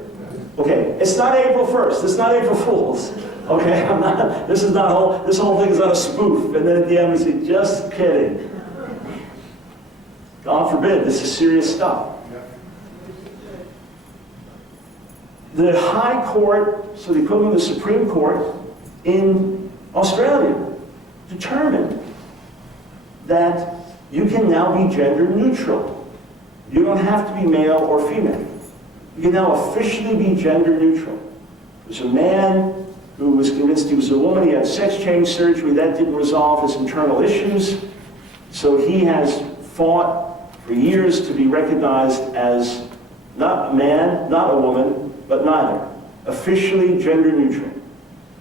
Okay, it's not April 1st. It's not April Fool's. Okay, this whole thing is not a spoof. And then at the end we say, just kidding. God forbid, this is serious stuff. The High Court, so the equivalent of the Supreme Court in Australia, determined that you can now be gender neutral. You don't have to be male or female. You can now officially be gender neutral. There's a man who was convinced he was a woman. He had sex change surgery. That didn't resolve his internal issues. So he has fought for years to be recognized as not a man, not a woman, but neither. Officially gender neutral.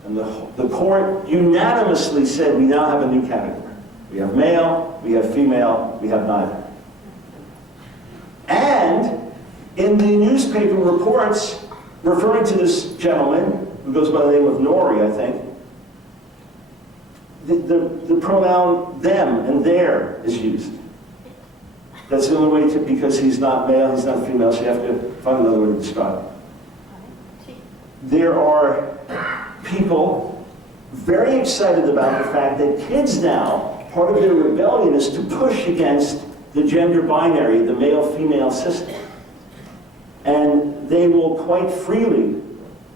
And the court unanimously said we now have a new category. We have male, we have female, we have neither. And in the newspaper reports referring to this gentleman, who goes by the name of Nori, I think, the pronoun them and their is used. That's the only way to, because he's not male, he's not female, so you have to find another way to describe it. There are people very excited about the fact that kids now, part of their rebellion is to push against the gender binary, the male-female system. And they will quite freely,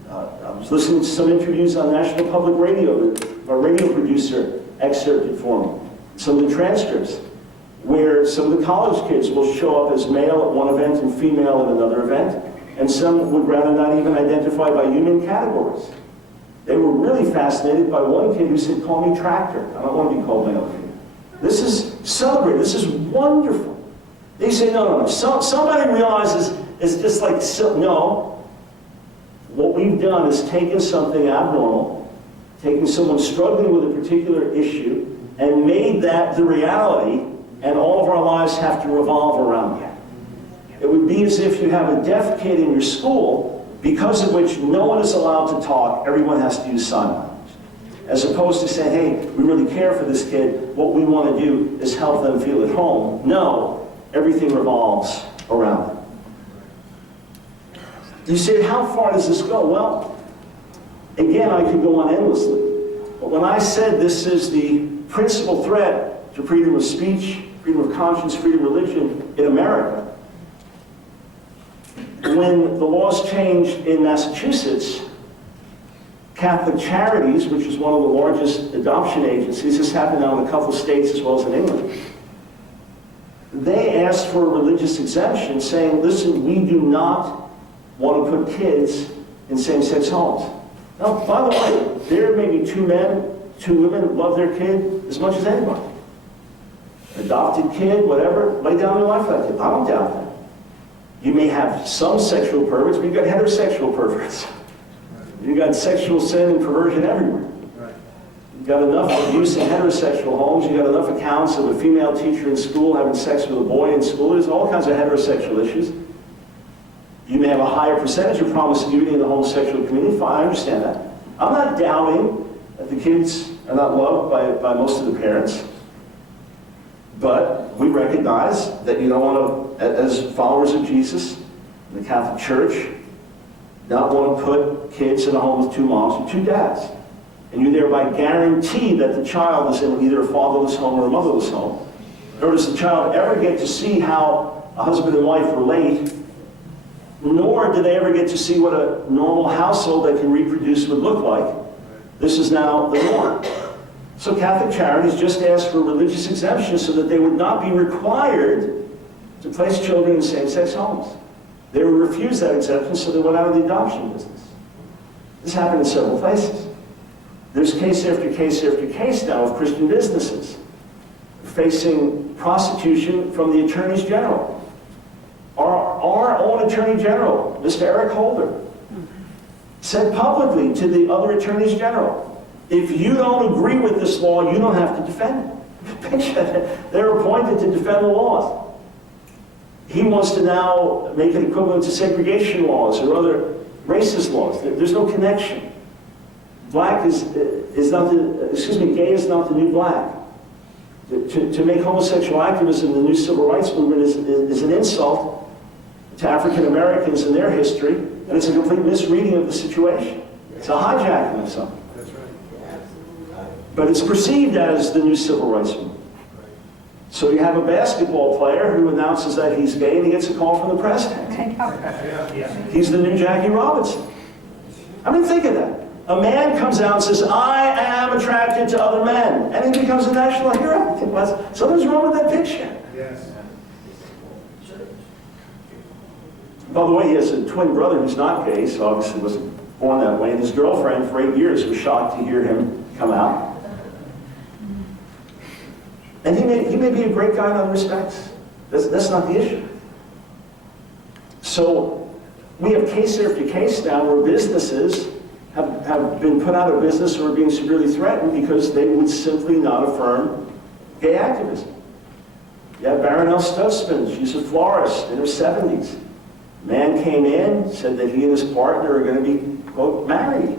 I was listening to some interviews on National Public Radio that our radio producer excerpted for me, some of the transcripts, where some of the college kids will show up as male at one event and female at another event, and some would rather not even identify by human categories. They were really fascinated by one kid who said, call me tractor. I don't want to be called male or female. This is celebrated. This is wonderful. They say, no. Somebody realizes it's just like, no. What we've done is taken something abnormal, taken someone struggling with a particular issue, and made that the reality, and all of our lives have to revolve around that. It would be as if you have a deaf kid in your school, because of which no one is allowed to talk, everyone has to use sign language. As opposed to saying, hey, we really care for this kid, what we want to do is help them feel at home. No, everything revolves around it. You say, how far does this go? Well, again, I could go on endlessly. But when I said this is the principal threat to freedom of speech, freedom of conscience, freedom of religion in America, when the laws changed in Massachusetts, Catholic Charities, which is one of the largest adoption agencies, this happened now in a couple of states as well as in England, they asked for a religious exemption saying, listen, we do not want to put kids in same-sex homes. Now, by the way, there may be 2 men, 2 women who love their kid as much as anybody. Adopted kid, whatever, lay down your life for that kid. I don't doubt that. You may have some sexual perverts, but you've got heterosexual perverts. You've got sexual sin and perversion everywhere. You've got enough abuse in heterosexual homes. You've got enough accounts of a female teacher in school having sex with a boy in school. There's all kinds of heterosexual issues. You may have a higher percentage of promiscuity in the homosexual community. Fine, I understand that. I'm not doubting that the kids are not loved by most of the parents. But we recognize that you don't want to, as followers of Jesus in the Catholic Church, not want to put kids in a home with 2 moms or 2 dads. And you thereby guarantee that the child is in either a fatherless home or a motherless home. Nor does the child ever get to see how a husband and wife relate, nor do they ever get to see what a normal household that can reproduce would look like. This is now the norm. So Catholic Charities just asked for religious exemptions so that they would not be required to place children in same-sex homes. They were refused that exemption, so they went out of the adoption business. This happened in several places. There's case after case after case now of Christian businesses facing prosecution from the attorneys general. Our own attorney general, Mr. Eric Holder, said publicly to the other attorneys general, if you don't agree with this law, you don't have to defend it. They're appointed to defend the laws. He wants to now make it equivalent to segregation laws or other racist laws. There's no connection. Black is not the, excuse me, gay is not the new black. To make homosexual activism the new civil rights movement is an insult to African Americans and their history, and it's a complete misreading of the situation. It's a hijacking of something. That's right. But it's perceived as the new civil rights movement. So you have a basketball player who announces that he's gay and he gets a call from the president. He's the new Jackie Robinson. I mean, think of that. A man comes out and says, I am attracted to other men, and he becomes a national hero. Something's wrong with that picture. Yes. By the way, he has a twin brother who's not gay, so obviously wasn't born that way, and his girlfriend for 8 years was shocked to hear him come out. And he may be a great guy in other respects. That's not the issue. So we have case after case now where businesses have been put out of business or are being severely threatened because they would simply not affirm gay activism. You have Baronelle Stutzman, she's a florist in her 70s. Man came in, said that he and his partner are going to be, quote, married.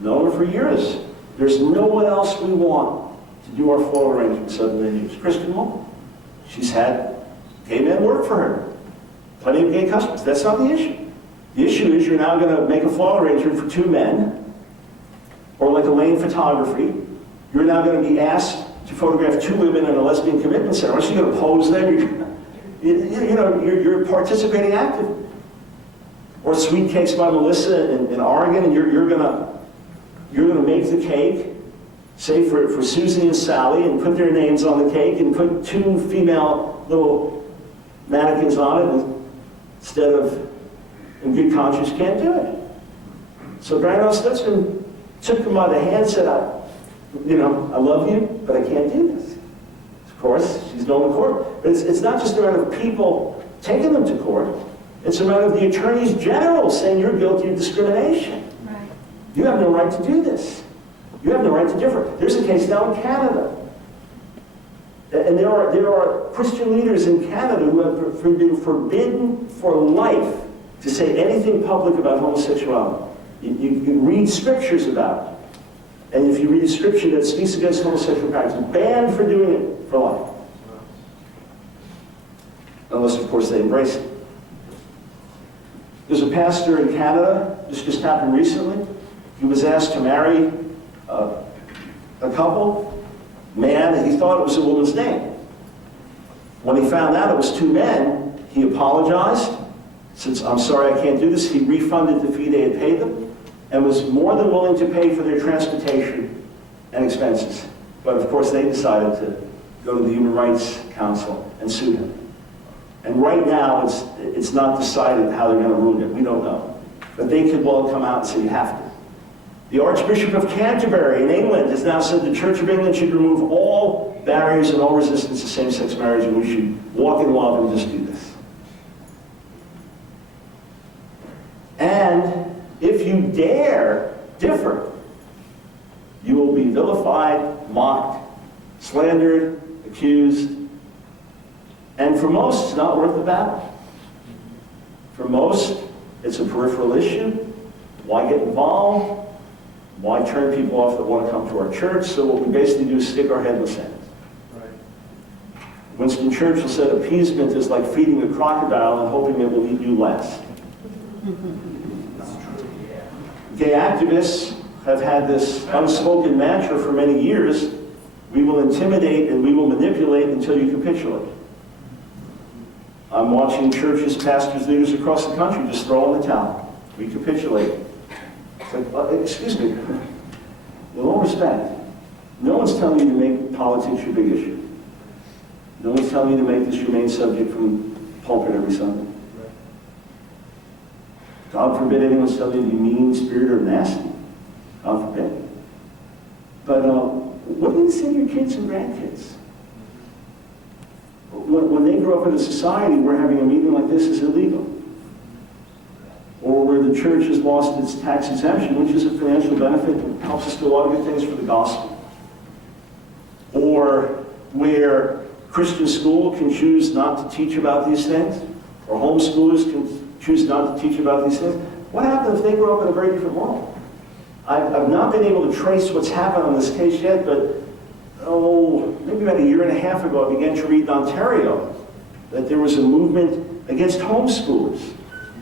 Known her for years. There's no one else we want to do our flow arrangements other than you. Christian woman. She's had gay men work for her. Plenty of gay customers. That's not the issue. The issue is you're now going to make a flow arrangement for 2 men, or like Elaine Photography. You're now going to be asked to photograph 2 women in a lesbian commitment center. You're going to pose them. You're participating actively. Or Sweet Cakes by Melissa in Oregon, and you're gonna make the cake, say for Susie and Sally, and put their names on the cake, and put 2 female little mannequins on it instead of, in good conscience, can't do it. So Baronelle Stutzman took him by the hand and said, I love you, but I can't do this. Of course, she's going to court. But it's not just a matter of people taking them to court. It's a matter of the attorneys general saying you're guilty of discrimination. Right. You have no right to do this. You have no right to differ. There's a case now in Canada. And there are Christian leaders in Canada who have been forbidden for life to say anything public about homosexuality. You read scriptures about it. And if you read a scripture that speaks against homosexual practice, banned for doing it for life. unless, of course, they embrace it. There's a pastor in Canada, this just happened recently. He was asked to marry a couple, man, and he thought it was a woman's name. When he found out it was two men, he apologized. Since I'm sorry I can't do this, he refunded the fee they had paid them and was more than willing to pay for their transportation and expenses. But of course they decided to go to the Human Rights Council and sue him. And right now it's not decided how they're going to rule it. We don't know. But they could well come out and say you have to. The Archbishop of Canterbury in England has now said the Church of England should remove all barriers and all resistance to same-sex marriage, and we should walk in love and just do this. And if you dare differ, you will be vilified, mocked, slandered, accused, and for most, it's not worth the battle. For most, it's a peripheral issue. Why get involved? Why turn people off that want to come to our church? So what we basically do is stick our head in the sand. Right. Winston Churchill said appeasement is like feeding a crocodile and hoping it will eat you last. Gay activists have had this unspoken mantra for many years: we will intimidate and we will manipulate until you capitulate. I'm watching churches, pastors, leaders across the country just throw in the towel. We capitulate. It's like, excuse me, with all respect, no one's telling you to make politics your big issue. No one's telling you to make this your main subject from the pulpit every Sunday. God forbid anyone's telling you to be mean-spirited or nasty. God forbid. But what are you going to say to your kids and grandkids? When they grow up in a society where having a meeting like this is illegal, or where the church has lost its tax exemption, which is a financial benefit and helps us do a lot of good things for the gospel, or where Christian school can choose not to teach about these things, or homeschoolers can choose not to teach about these things, what happens if they grow up in a very different world? I've not been able to trace what's happened on this case yet, but maybe about a year and a half ago, I began to read in Ontario that there was a movement against homeschoolers.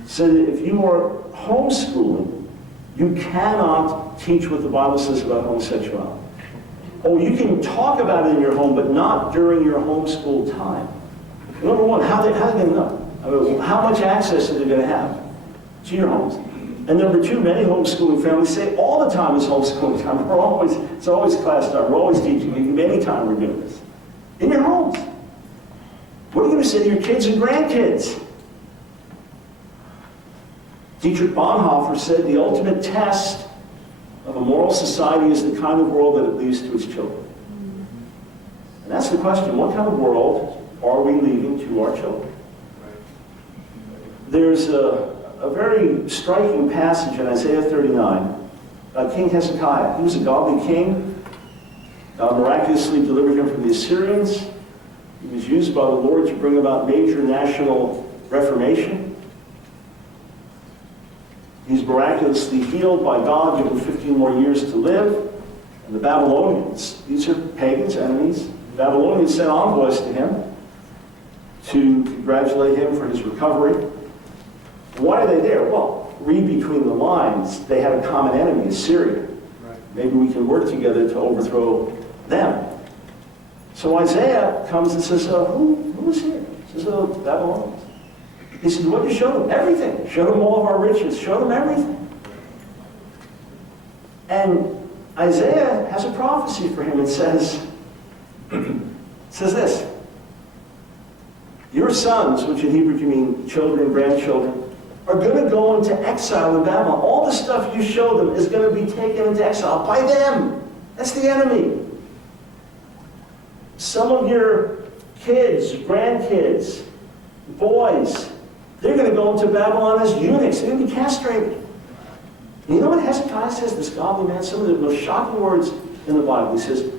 So that if you are homeschooling, you cannot teach what the Bible says about homosexuality. You can talk about it in your home, but not during your homeschool time. Number one, how are they going to know? I mean, how much access are they going to have to your homes? And number two, many homeschooling families say all the time is homeschooling time. It's always class time. We're always teaching. Any time we're doing this. In your homes. What are you going to say to your kids and grandkids? Dietrich Bonhoeffer said the ultimate test of a moral society is the kind of world that it leaves to its children. And that's the question. What kind of world are we leaving to our children? There's a very striking passage in Isaiah 39 about King Hezekiah. He was a godly king. God miraculously delivered him from the Assyrians. He was used by the Lord to bring about major national reformation. He's miraculously healed by God, given 15 more years to live. And the Babylonians, these are pagans, enemies, the Babylonians sent envoys to him to congratulate him for his recovery. Why are they there? Well, read between the lines. They had a common enemy, Assyria. Right. Maybe we can work together to overthrow them. So Isaiah comes and says, who is here? He says, Babylonians. He said, what did you show them? Everything. Show them all of our riches. Show them everything. And Isaiah has a prophecy for him. It says this. Your sons, which in Hebrew can mean children, grandchildren, are going to go into exile in Babylon. All the stuff you show them is going to be taken into exile by them. That's the enemy. Some of your kids, grandkids, boys, they're going to go into Babylon as eunuchs. They're going to be castrated. And you know what Hezekiah says, this godly man? Some of the most shocking words in the Bible. He says,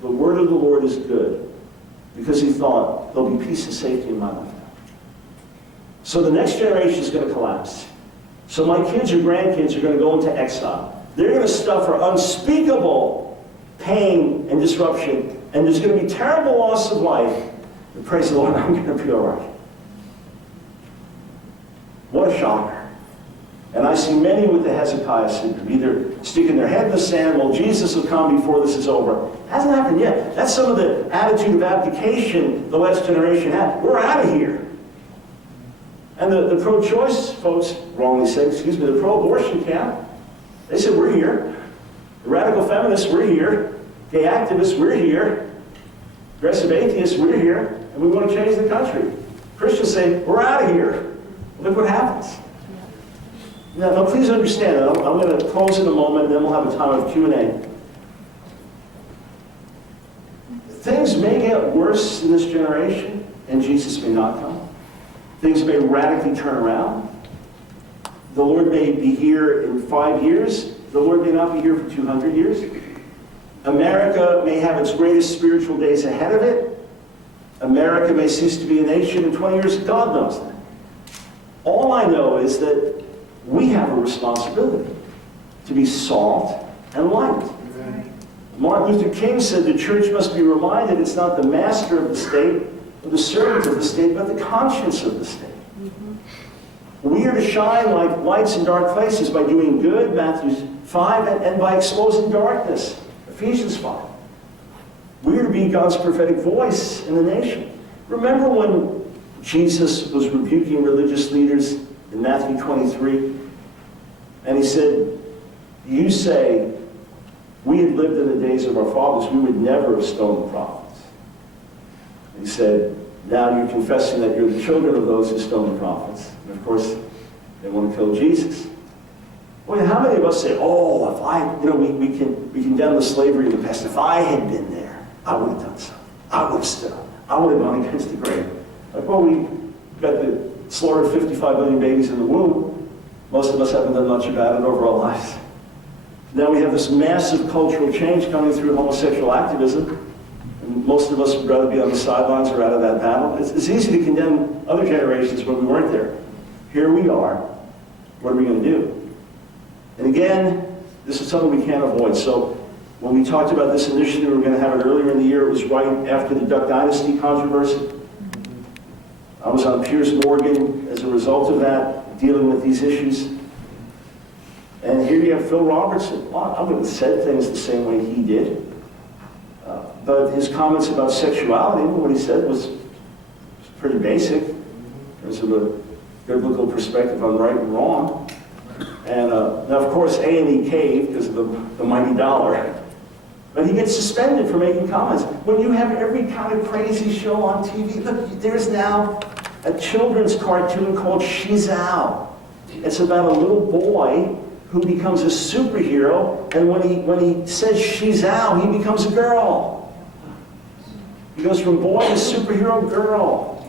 the word of the Lord is good, because he thought, there'll be peace and safety in my life. So the next generation is going to collapse. So my kids or grandkids are going to go into exile. They're going to suffer unspeakable pain and disruption, and there's going to be terrible loss of life. And praise the Lord, I'm going to be all right. What a shocker. And I see many with the Hezekiah syndrome, either sticking their head in the sand, well, Jesus will come before this is over. Hasn't happened yet. That's some of the attitude of abdication the last generation had. We're out of here. And the pro-choice folks wrongly said, the pro-abortion camp, they said, we're here. The radical feminists, we're here. Gay activists, we're here. Progressive atheists, we're here. And we want to change the country. Christians say, we're out of here. Look what happens. Now, please understand that. I'm going to close in a moment, and then we'll have a time of Q&A. Things may get worse in this generation, and Jesus may not come. Things may radically turn around. The Lord may be here in 5 years. The Lord may not be here for 200 years. America may have its greatest spiritual days ahead of it. America may cease to be a nation in 20 years. God knows that. All I know is that we have a responsibility to be salt and light. Amen. Martin Luther King said the church must be reminded it's not the master of the state or the servant of the state, but the conscience of the state. We are to shine like lights in dark places by doing good, Matthew 5, and by exposing darkness, Ephesians 5. We are to be God's prophetic voice in the nation. Remember when Jesus was rebuking religious leaders in Matthew 23? And he said, you say, we had lived in the days of our fathers, we would never have stoned the prophets. And he said, now you're confessing that you're the children of those who stoned the prophets. And of course, they want to kill Jesus. Well, how many of us say, oh, if I, we condemn the slavery of the past. If I had been there, I would have done something. I would have stood up. I would have gone against the grain. Like, well, we got the slaughtered 55 million babies in the womb. Most of us haven't done much about it over our lives. Now we have this massive cultural change coming through homosexual activism. And most of us would rather be on the sidelines or out of that battle. It's easy to condemn other generations when we weren't there. Here we are. What are we going to do? And again, this is something we can't avoid. So when we talked about this initiative, we were going to have it earlier in the year. It was right after the Duck Dynasty controversy. I was on Piers Morgan as a result of that, dealing with these issues. And here you have Phil Robertson. Well, I wouldn't have said things the same way he did. But his comments about sexuality, what he said was pretty basic in terms of a biblical perspective on right and wrong. And now, of course, A&E caved because of the mighty dollar. But he gets suspended for making comments. When you have every kind of crazy show on TV, look, there's now a children's cartoon called She's Out. It's about a little boy who becomes a superhero, and when he says she's out, he becomes a girl. He goes from boy to superhero girl.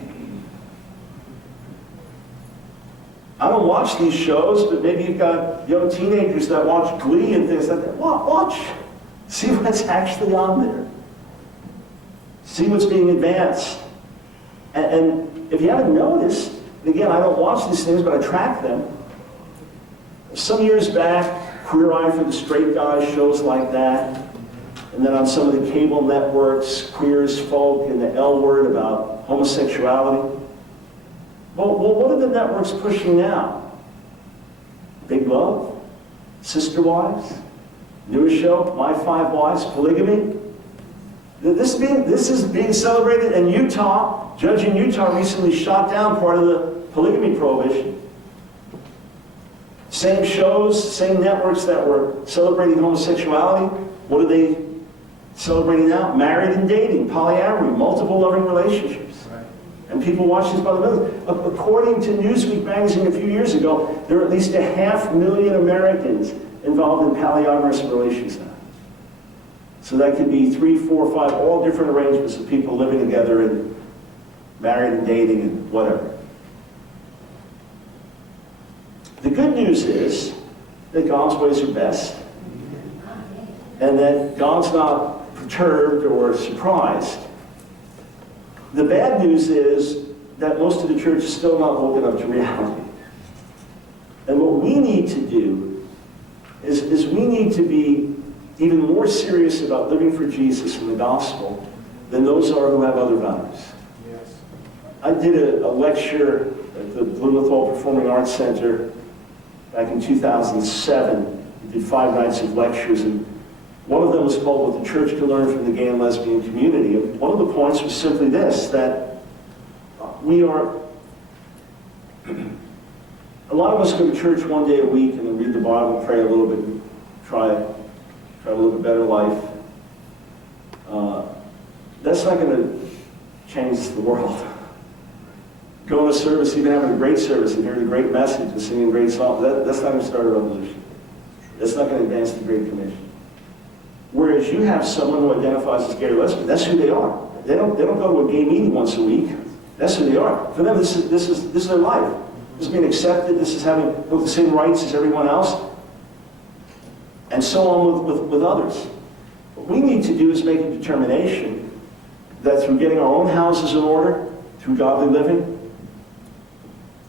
I don't watch these shows, but maybe you've got young teenagers that watch Glee and things like that. Watch. See what's actually on there. See what's being advanced. And if you haven't noticed, and again, I don't watch these things, but I track them. Some years back, Queer Eye for the Straight Guy, shows like that. And then on some of the cable networks, Queer as Folk and the L Word about homosexuality. Well, what are the networks pushing now? Big Love? Sister Wives? Newest show, My Five Wives, polygamy? This is being celebrated in Utah. A judge in Utah recently shot down part of the polygamy prohibition. Same shows, same networks that were celebrating homosexuality. What are they celebrating now? Married and dating, polyamory, multiple loving relationships. Right. And people watch these by the millions. According to Newsweek magazine a few years ago, there are at least 500,000 Americans involved in polyamorous relations now. So that could be 3, 4, 5, all different arrangements of people living together and married and dating and whatever. The good news is that God's ways are best, and that God's not perturbed or surprised. The bad news is that most of the church is still not woken up to reality. And what we need to do is we need to be even more serious about living for Jesus and the gospel than those are who have other values. Yes. I did a lecture at the Blumenthal Performing Arts Center back in 2007. We did 5 nights of lectures, and one of them was called What the Church Can Learn from the Gay and Lesbian Community. And one of the points was simply this, that we are, a lot of us go to church one day a week and then read the Bible, pray a little bit, and try to live a better life. That's not going to change the world. Going to service, even having a great service and hearing a great message and singing great songs, that's not going to start a revolution. That's not going to advance the Great Commission. Whereas you have someone who identifies as gay or lesbian, that's who they are. They don't go to a gay meeting once a week. That's who they are. For them, this is their life. This is being accepted. This is having the same rights as everyone else, and so on with others. What we need to do is make a determination that through getting our own houses in order, through godly living,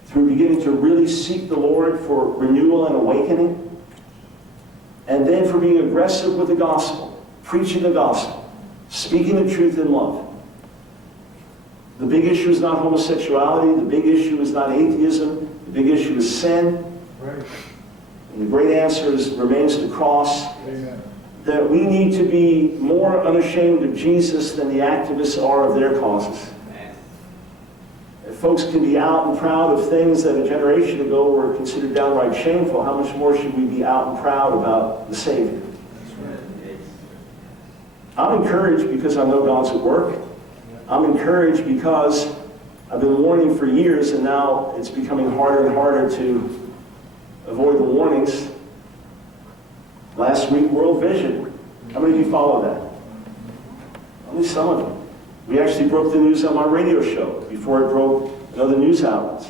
through beginning to really seek the Lord for renewal and awakening, and then for being aggressive with the gospel, preaching the gospel, speaking the truth in love. The big issue is not homosexuality. The big issue is not atheism. The big issue is sin. Right. And the great answer remains the cross. Amen. That we need to be more unashamed of Jesus than the activists are of their causes. If folks can be out and proud of things that a generation ago were considered downright shameful, how much more should we be out and proud about the Savior? I'm encouraged because I know God's at work. I'm encouraged because I've been warning for years, and now it's becoming harder and harder to avoid the warnings. Last week, World Vision. How many of you follow that? Only some of you. We actually broke the news on my radio show before it broke in other news outlets.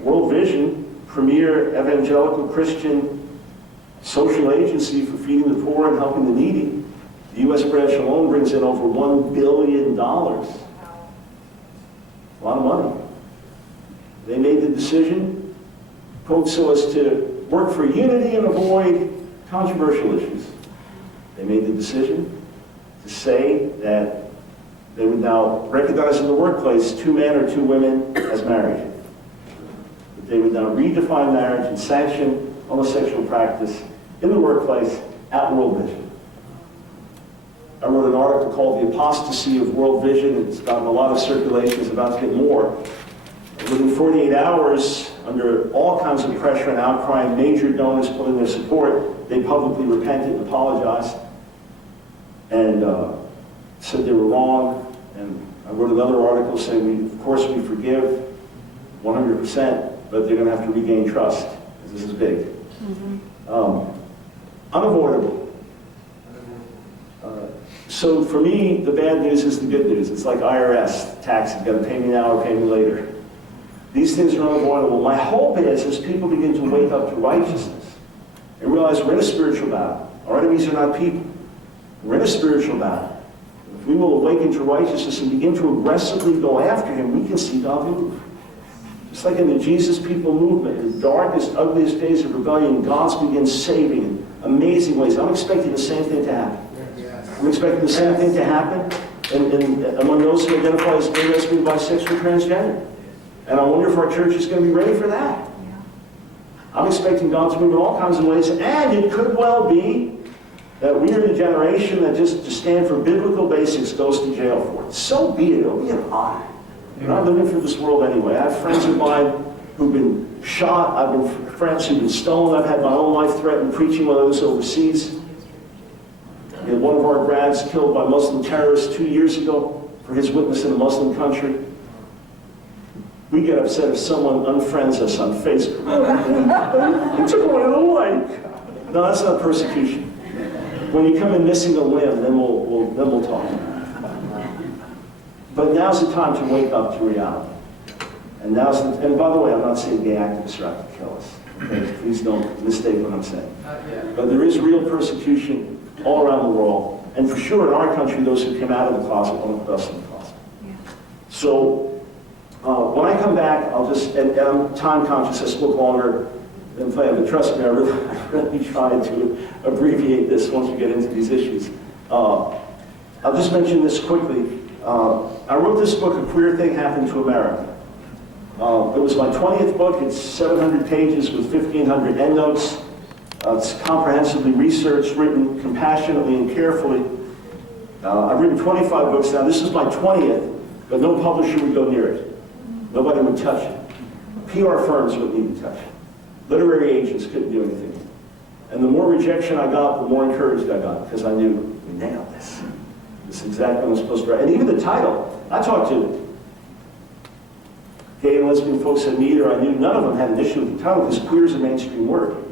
World Vision, premier evangelical Christian social agency for feeding the poor and helping the needy. The U.S. branch alone brings in over $1 billion. A lot of money. They made the decision, quote, so as to work for unity and avoid controversial issues. They made the decision to say that they would now recognize in the workplace 2 men or 2 women as married. That they would now redefine marriage and sanction homosexual practice in the workplace at World Vision. I wrote an article called The Apostasy of World Vision. It's gotten a lot of circulation. It's about to get more. Within 48 hours, under all kinds of pressure and outcry, and major donors put in their support, they publicly repented and apologized and said they were wrong. And I wrote another article saying, of course we forgive 100%, but they're going to have to regain trust, because this is big. Unavoidable. So for me, the bad news is the good news. It's like IRS tax. You've got to pay me now or pay me later. These things are unavoidable. My hope is as people begin to wake up to righteousness and realize we're in a spiritual battle. Our enemies are not people. We're in a spiritual battle. If we will awaken to righteousness and begin to aggressively go after him, we can see God move. Just like in the Jesus People movement, in the darkest, ugliest days of rebellion, God begins saving in amazing ways. I'm expecting the same thing to happen. I'm expecting the same thing to happen among those who identify as gay, lesbian, bisexual, transgender. And I wonder if our church is going to be ready for that. I'm expecting God to move in all kinds of ways, and it could well be that we are the generation that just to stand for biblical basics goes to jail for it. So be it. It'll be an honor. We're not living for this world anyway. I have friends of mine who've been shot. I've been friends who've been stolen. I've had my own life threatened preaching while I was overseas. We had one of our grads killed by Muslim terrorists 2 years ago for his witness in a Muslim country. We get upset if someone unfriends us on Facebook. He took away the like. No, that's not persecution. When you come in missing a limb, then we'll talk. But now's the time to wake up to reality. And and by the way, I'm not saying gay activists are out to kill us. Okay? Please don't mistake what I'm saying. But there is real persecution all around the world. And for sure in our country, those who came out of the closet want to put us in the closet. Yeah. So when I come back, I'll just, and I'm time conscious, I spoke longer than planned, but trust me, I really tried to abbreviate this once we get into these issues. I'll just mention this quickly. I wrote this book, A Queer Thing Happened to America. It was my 20th book. It's 700 pages with 1,500 endnotes. It's comprehensively researched, written compassionately and carefully. I've written 25 books now. This is my 20th, but no publisher would go near it. Nobody would touch it. PR firms wouldn't even touch it. Literary agents couldn't do anything. And the more rejection I got, the more encouraged I got, because I knew, we nailed this. This is exactly what I'm supposed to write. And even the title, I talked to gay and lesbian folks at Meter. I knew none of them had an issue with the title, because queer is a mainstream word.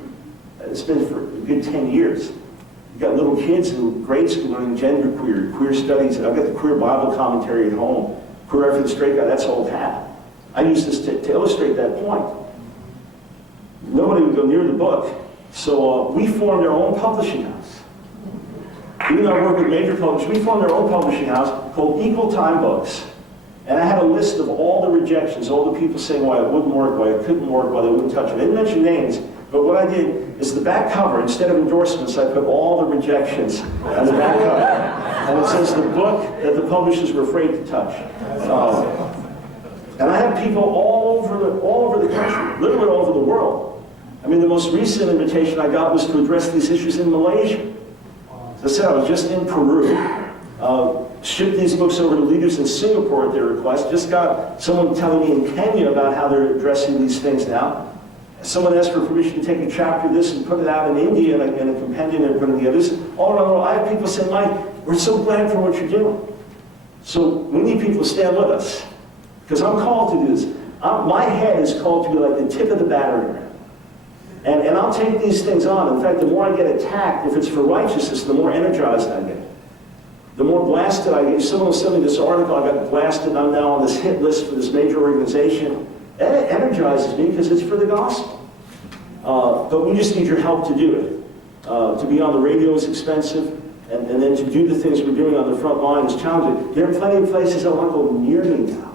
It's been for a good 10 years. You've got little kids in grade school learning genderqueer, queer studies. I've got the queer Bible commentary at home. Queer for the straight guy, that's old hat. I use this to illustrate that point. Nobody would go near the book. So we formed our own publishing house. Even though I work with major publishers, we formed our own publishing house called Equal Time Books. And I had a list of all the rejections, all the people saying why it wouldn't work, why it couldn't work, why they wouldn't touch it. I didn't mention names, but what I did is the back cover, instead of endorsements, I put all the rejections on the back cover. And it says the book that the publishers were afraid to touch. And I have people all over the country, literally all over the world. I mean, the most recent invitation I got was to address these issues in Malaysia. As I said, I was just in Peru, shipped these books over to leaders in Singapore at their request, just got someone telling me in Kenya about how they're addressing these things now. Someone asked for permission to take a chapter of this and put it out in India in a compendium and put it together. All around the world, I have people saying, Mike, we're so glad for what you're doing. So we need people to stand with us, because I'm called to do this. My head is called to be like the tip of the battering ram. And I'll take these things on. In fact, the more I get attacked, if it's for righteousness, the more energized I get. The more blasted I get. Someone was sending me this article, I got blasted, and I'm now on this hit list for this major organization. And it energizes me because it's for the gospel. But we just need your help to do it. To be on the radio is expensive, and then to do the things we're doing on the front line is challenging. There are plenty of places that want to go near me now.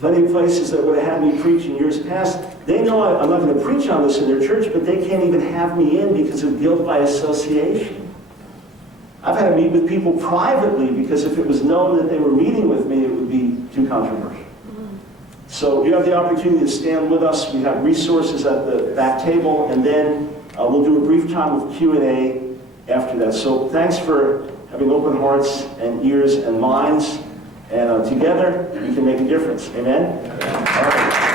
Plenty of places that would have had me preach in years past. They know I'm not going to preach on this in their church, but they can't even have me in because of guilt by association. I've had to meet with people privately because if it was known that they were meeting with me, it would be too controversial. So you have the opportunity to stand with us. We have resources at the back table, and then we'll do a brief time of Q&A after that. So thanks for having open hearts and ears and minds. And together, we can make a difference. Amen? All right.